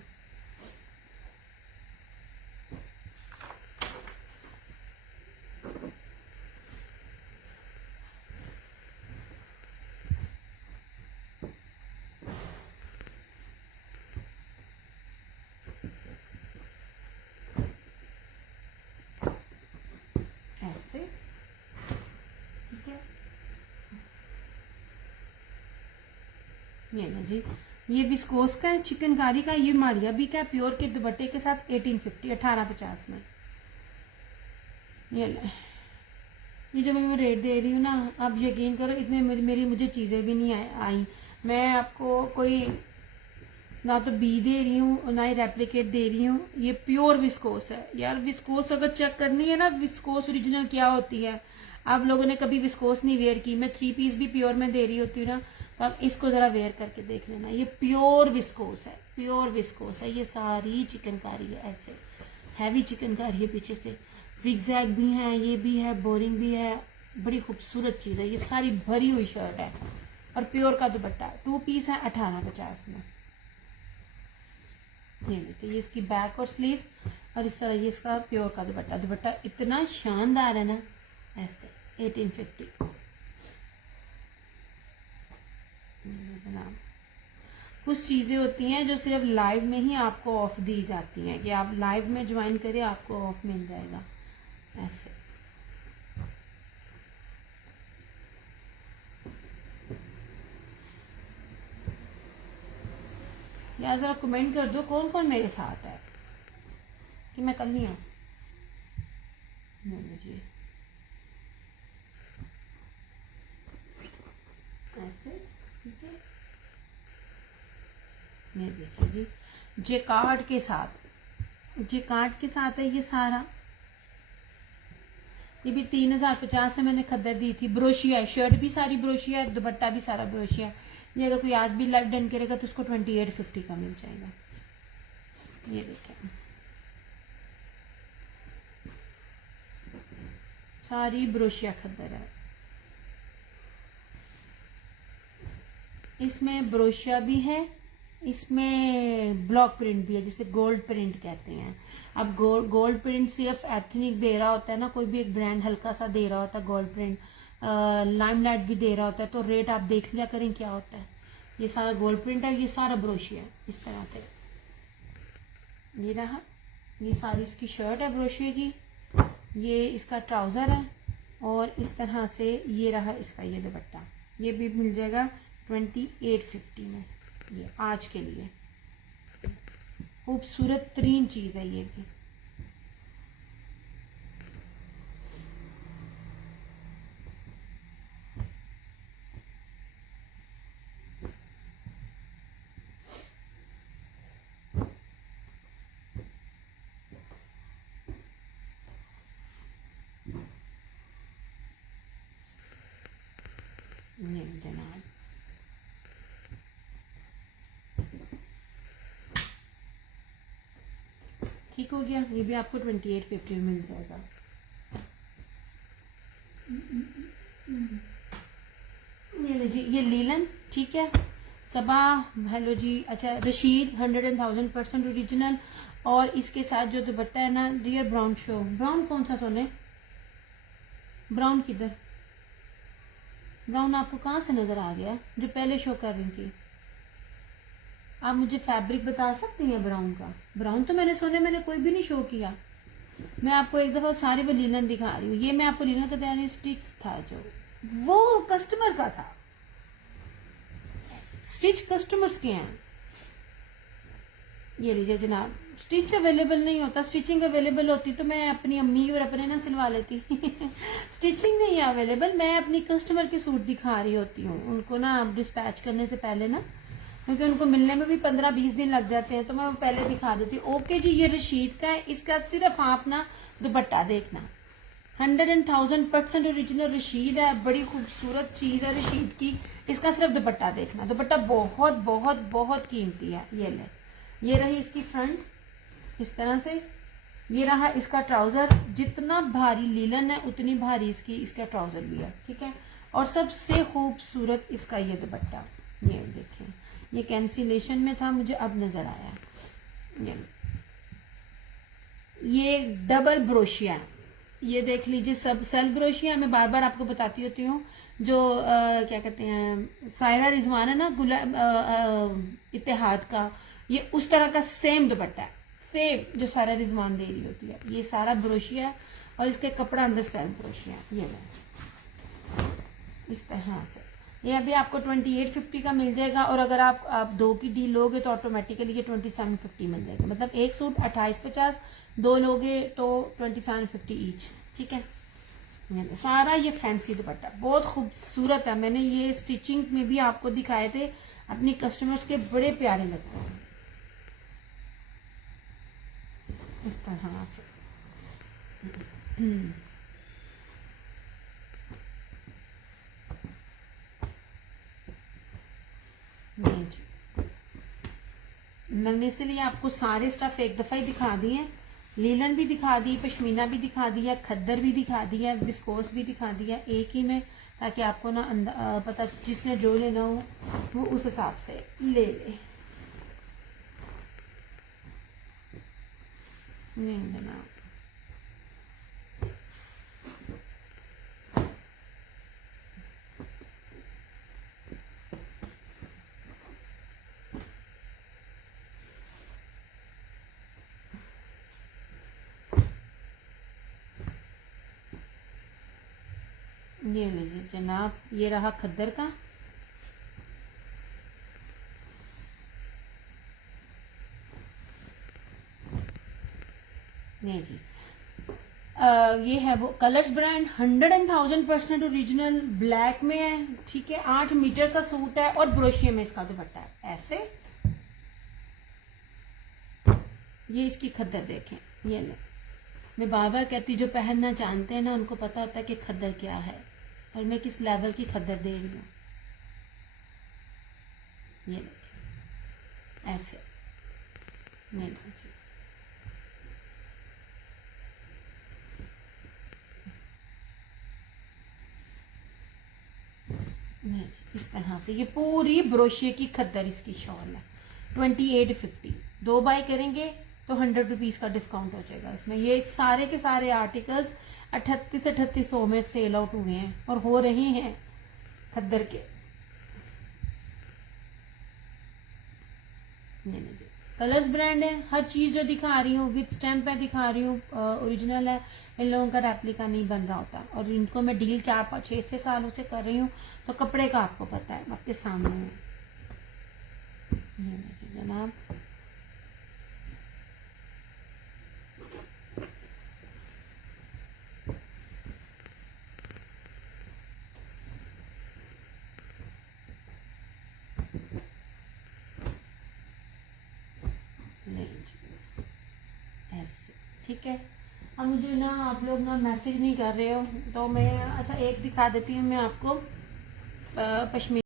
ठीक है, ये ना जी, ये विस्कोस का है, चिकनकारी का, ये मारिया भी का प्योर के दुपट्टे के साथ 1850 1850 में। ये जो मैं रेट दे रही हूँ ना, आप यकीन करो इसमें मेरी मुझे चीजें भी नहीं आई। मैं आपको कोई ना तो बी दे रही हूँ ना ही रेप्लिकेट दे रही हूँ, ये प्योर विस्कोस है यार। विस्कोस अगर चेक करनी है ना, विस्कोस ओरिजिनल क्या होती है, आप लोगों ने कभी विस्कोस नहीं वेयर की, मैं 3 पीस भी प्योर में दे रही होती हूँ ना, तो आप इसको जरा वेयर करके देख लेना, ये प्योर विस्कोस है, प्योर विस्कोस है। ये सारी चिकनकारी है, ऐसे हैवी चिकनकारी है, पीछे से जिगजैग भी है, ये भी है, बोरिंग भी है, बड़ी खूबसूरत चीज है। ये सारी भरी हुई शर्ट है और प्योर का दुपट्टा, 2 पीस है 1850 में। ये देखिए, ये इसकी बैक और स्लीव्स, और इस तरह ये इसका प्योर का दुपट्टा। दुपट्टा इतना शानदार है ना, ऐसे 1850। कुछ चीजें होती हैं जो सिर्फ लाइव में ही आपको ऑफ दी जाती हैं, कि आप लाइव में ज्वाइन करें आपको ऑफ मिल जाएगा, ऐसे। यार जरा कमेंट कर दो कौन कौन मेरे साथ है, कि मैं कल नहीं आऊँ। जी ऐसे, ठीक है, ये देखिए जी, जेकार्ड के साथ, जेकार्ड के साथ है ये सारा। ये भी 3050 से मैंने खद्दर दी थी। ब्रोशिया है, शर्ट भी सारी ब्रोशिया है, दुपट्टा भी सारा ब्रोशिया है। ये अगर कोई आज भी लाइव डन करेगा तो उसको 2850 का मिल जाएगा। ये देखें, सारी ब्रोशिया खद्दर है, इसमें ब्रोशिया भी है, इसमें ब्लॉक प्रिंट भी है, जिसे गोल्ड प्रिंट कहते हैं। अब गोल्ड प्रिंट सिर्फ एथनिक दे रहा होता है ना, कोई भी एक ब्रांड हल्का सा दे रहा होता है गोल्ड प्रिंट, लाइमलाइट भी दे रहा होता है, तो रेट आप देख लिया करें क्या होता है। ये सारा गोल्ड प्रिंट है, ये सारा ब्रोशिया है, इस तरह से। ये रहा, ये सारी इसकी शर्ट है ब्रोशिया की, ये इसका ट्राउजर है, और इस तरह से ये रहा इसका ये दुपट्टा। ये भी मिल जाएगा 2850 में, ये आज के लिए खूबसूरत तरीन चीज है ये भी। नहीं जनाब, ठीक हो गया, ये भी आपको 2850 में मिल जाएगा। ये लीजिए, ये लीलन, ठीक है, सबा, हेलो जी, अच्छा रशीद 100,000% ओरिजिनल। और इसके साथ जो दुपट्टा है ना डियर, ब्राउन शो, ब्राउन कौन सा सोने, ब्राउन किधर, ब्राउन आपको कहाँ से नजर आ गया जो पहले शो कर रही थी? आप मुझे फैब्रिक बता सकती हैं ब्राउन का? ब्राउन तो मैंने सोने मैंने कोई भी नहीं शो किया, मैं आपको एक दफा सारे वो लीलन दिखा रही हूँ। ये मैं आपको लीलन का तैयारी स्टिच था जो वो कस्टमर का था, स्टिच कस्टमर्स के हैं। ये लीजिए जनाब, स्टिच अवेलेबल नहीं होता, स्टिचिंग अवेलेबल होती तो मैं अपनी अम्मी और अपने ना सिलवा लेती स्टिचिंग नहीं है अवेलेबल, मैं अपनी कस्टमर के सूट दिखा रही होती हूँ उनको ना डिस्पैच करने से पहले ना, क्योंकि उनको मिलने में भी 15-20 दिन लग जाते हैं, तो मैं वो पहले दिखा देती हूँ। ओके जी, ये रशीद का है, इसका सिर्फ आप ना दुपट्टा देखना, 100,000% ओरिजिनल रशीद है, बड़ी खूबसूरत चीज है रशीद की। इसका सिर्फ दुपट्टा देखना, दुपट्टा बहुत बहुत बहुत कीमती है। ये ले, ये रही इसकी फ्रंट इस तरह से, ये रहा इसका ट्राउजर, जितना भारी लीलन है उतनी भारी इसका ट्राउजर भी है, ठीक है। और सबसे खूबसूरत इसका ये दुपट्टा, ये देखें, ये कैंसिलेशन में था, मुझे अब नजर आया। ये डबल ब्रोशिया, ये देख लीजिए, सब सेल्फ ब्रोशिया मैं बार बार आपको बताती होती हूँ। जो क्या कहते हैं सायरा रिजवान है ना इत्तेहाद का, ये उस तरह का सेम दुपट्टा है, सेम जो सायरा रिजवान दे रही होती है। ये सारा ब्रोशिया है और इसके कपड़ा अंदर सेल्फ ब्रोशिया, ये है। इस तरह से। ये अभी आपको 2850 का मिल जाएगा, और अगर आप 2 की डील लोगे तो ऑटोमेटिकली ये 2750 मिल जाएगा। मतलब एक सूट 2850, 2 लोगे तो 2750 ईच। ठीक है, सारा ये फैंसी दुपट्टा बहुत खूबसूरत है। मैंने ये स्टिचिंग में भी आपको दिखाए थे, अपनी कस्टमर्स के बड़े प्यारे लगते हैं इस तरह से। नहीं जी, मैंने इसलिए आपको सारे स्टफ एक दफा ही दिखा दिए। लीलन भी दिखा दी, पश्मीना भी दिखा दिया, खद्दर भी दिखा दिया, विस्कोस भी दिखा दिया एक ही में, ताकि आपको ना पता जिसने जो लेना हो वो उस हिसाब से ले ले। नहीं जनाब, ये लीजिए जनाब, ये रहा खद्दर का। नहीं जी, ये है वो कलर्स ब्रांड, 100,000% ओरिजिनल ब्लैक में है। ठीक है, 8 मीटर का सूट है और ब्रोशिया में इसका दुपट्टा है ऐसे। ये इसकी खद्दर देखें, ये ले, मैं बार बार कहती, जो पहनना जानते हैं ना उनको पता होता है कि खद्दर क्या है और मैं किस लेवल की खद्दर दे रही हूँ। ये देखें ऐसे। नहीं जी, नहीं जी, इस तरह से ये पूरी ब्रोशिया की खद्दर इसकी शॉल है। 2850, 2 बाय करेंगे तो 100 रुपीज का डिस्काउंट हो जाएगा इसमें। ये सारे के सारे आर्टिकल्स 3800 में सेल आउट हुए हैं और हो रहे हैं खद्दर के। नहीं, कलर्स ब्रांड है, हर चीज जो दिखा रही हूँ विद स्टैम्प है दिखा रही हूँ, ओरिजिनल है। इन लोगों का रेप्लिका नहीं बन रहा होता, और इनको मैं डील 4-6 सालों से कर रही हूँ, तो कपड़े का आपको पता है, आपके सामने है। ये देखिए जनाब, ऐसे। ठीक है, अब मुझे ना आप लोग ना मैसेज नहीं कर रहे हो तो मैं अच्छा एक दिखा देती हूँ मैं आपको पश्मीना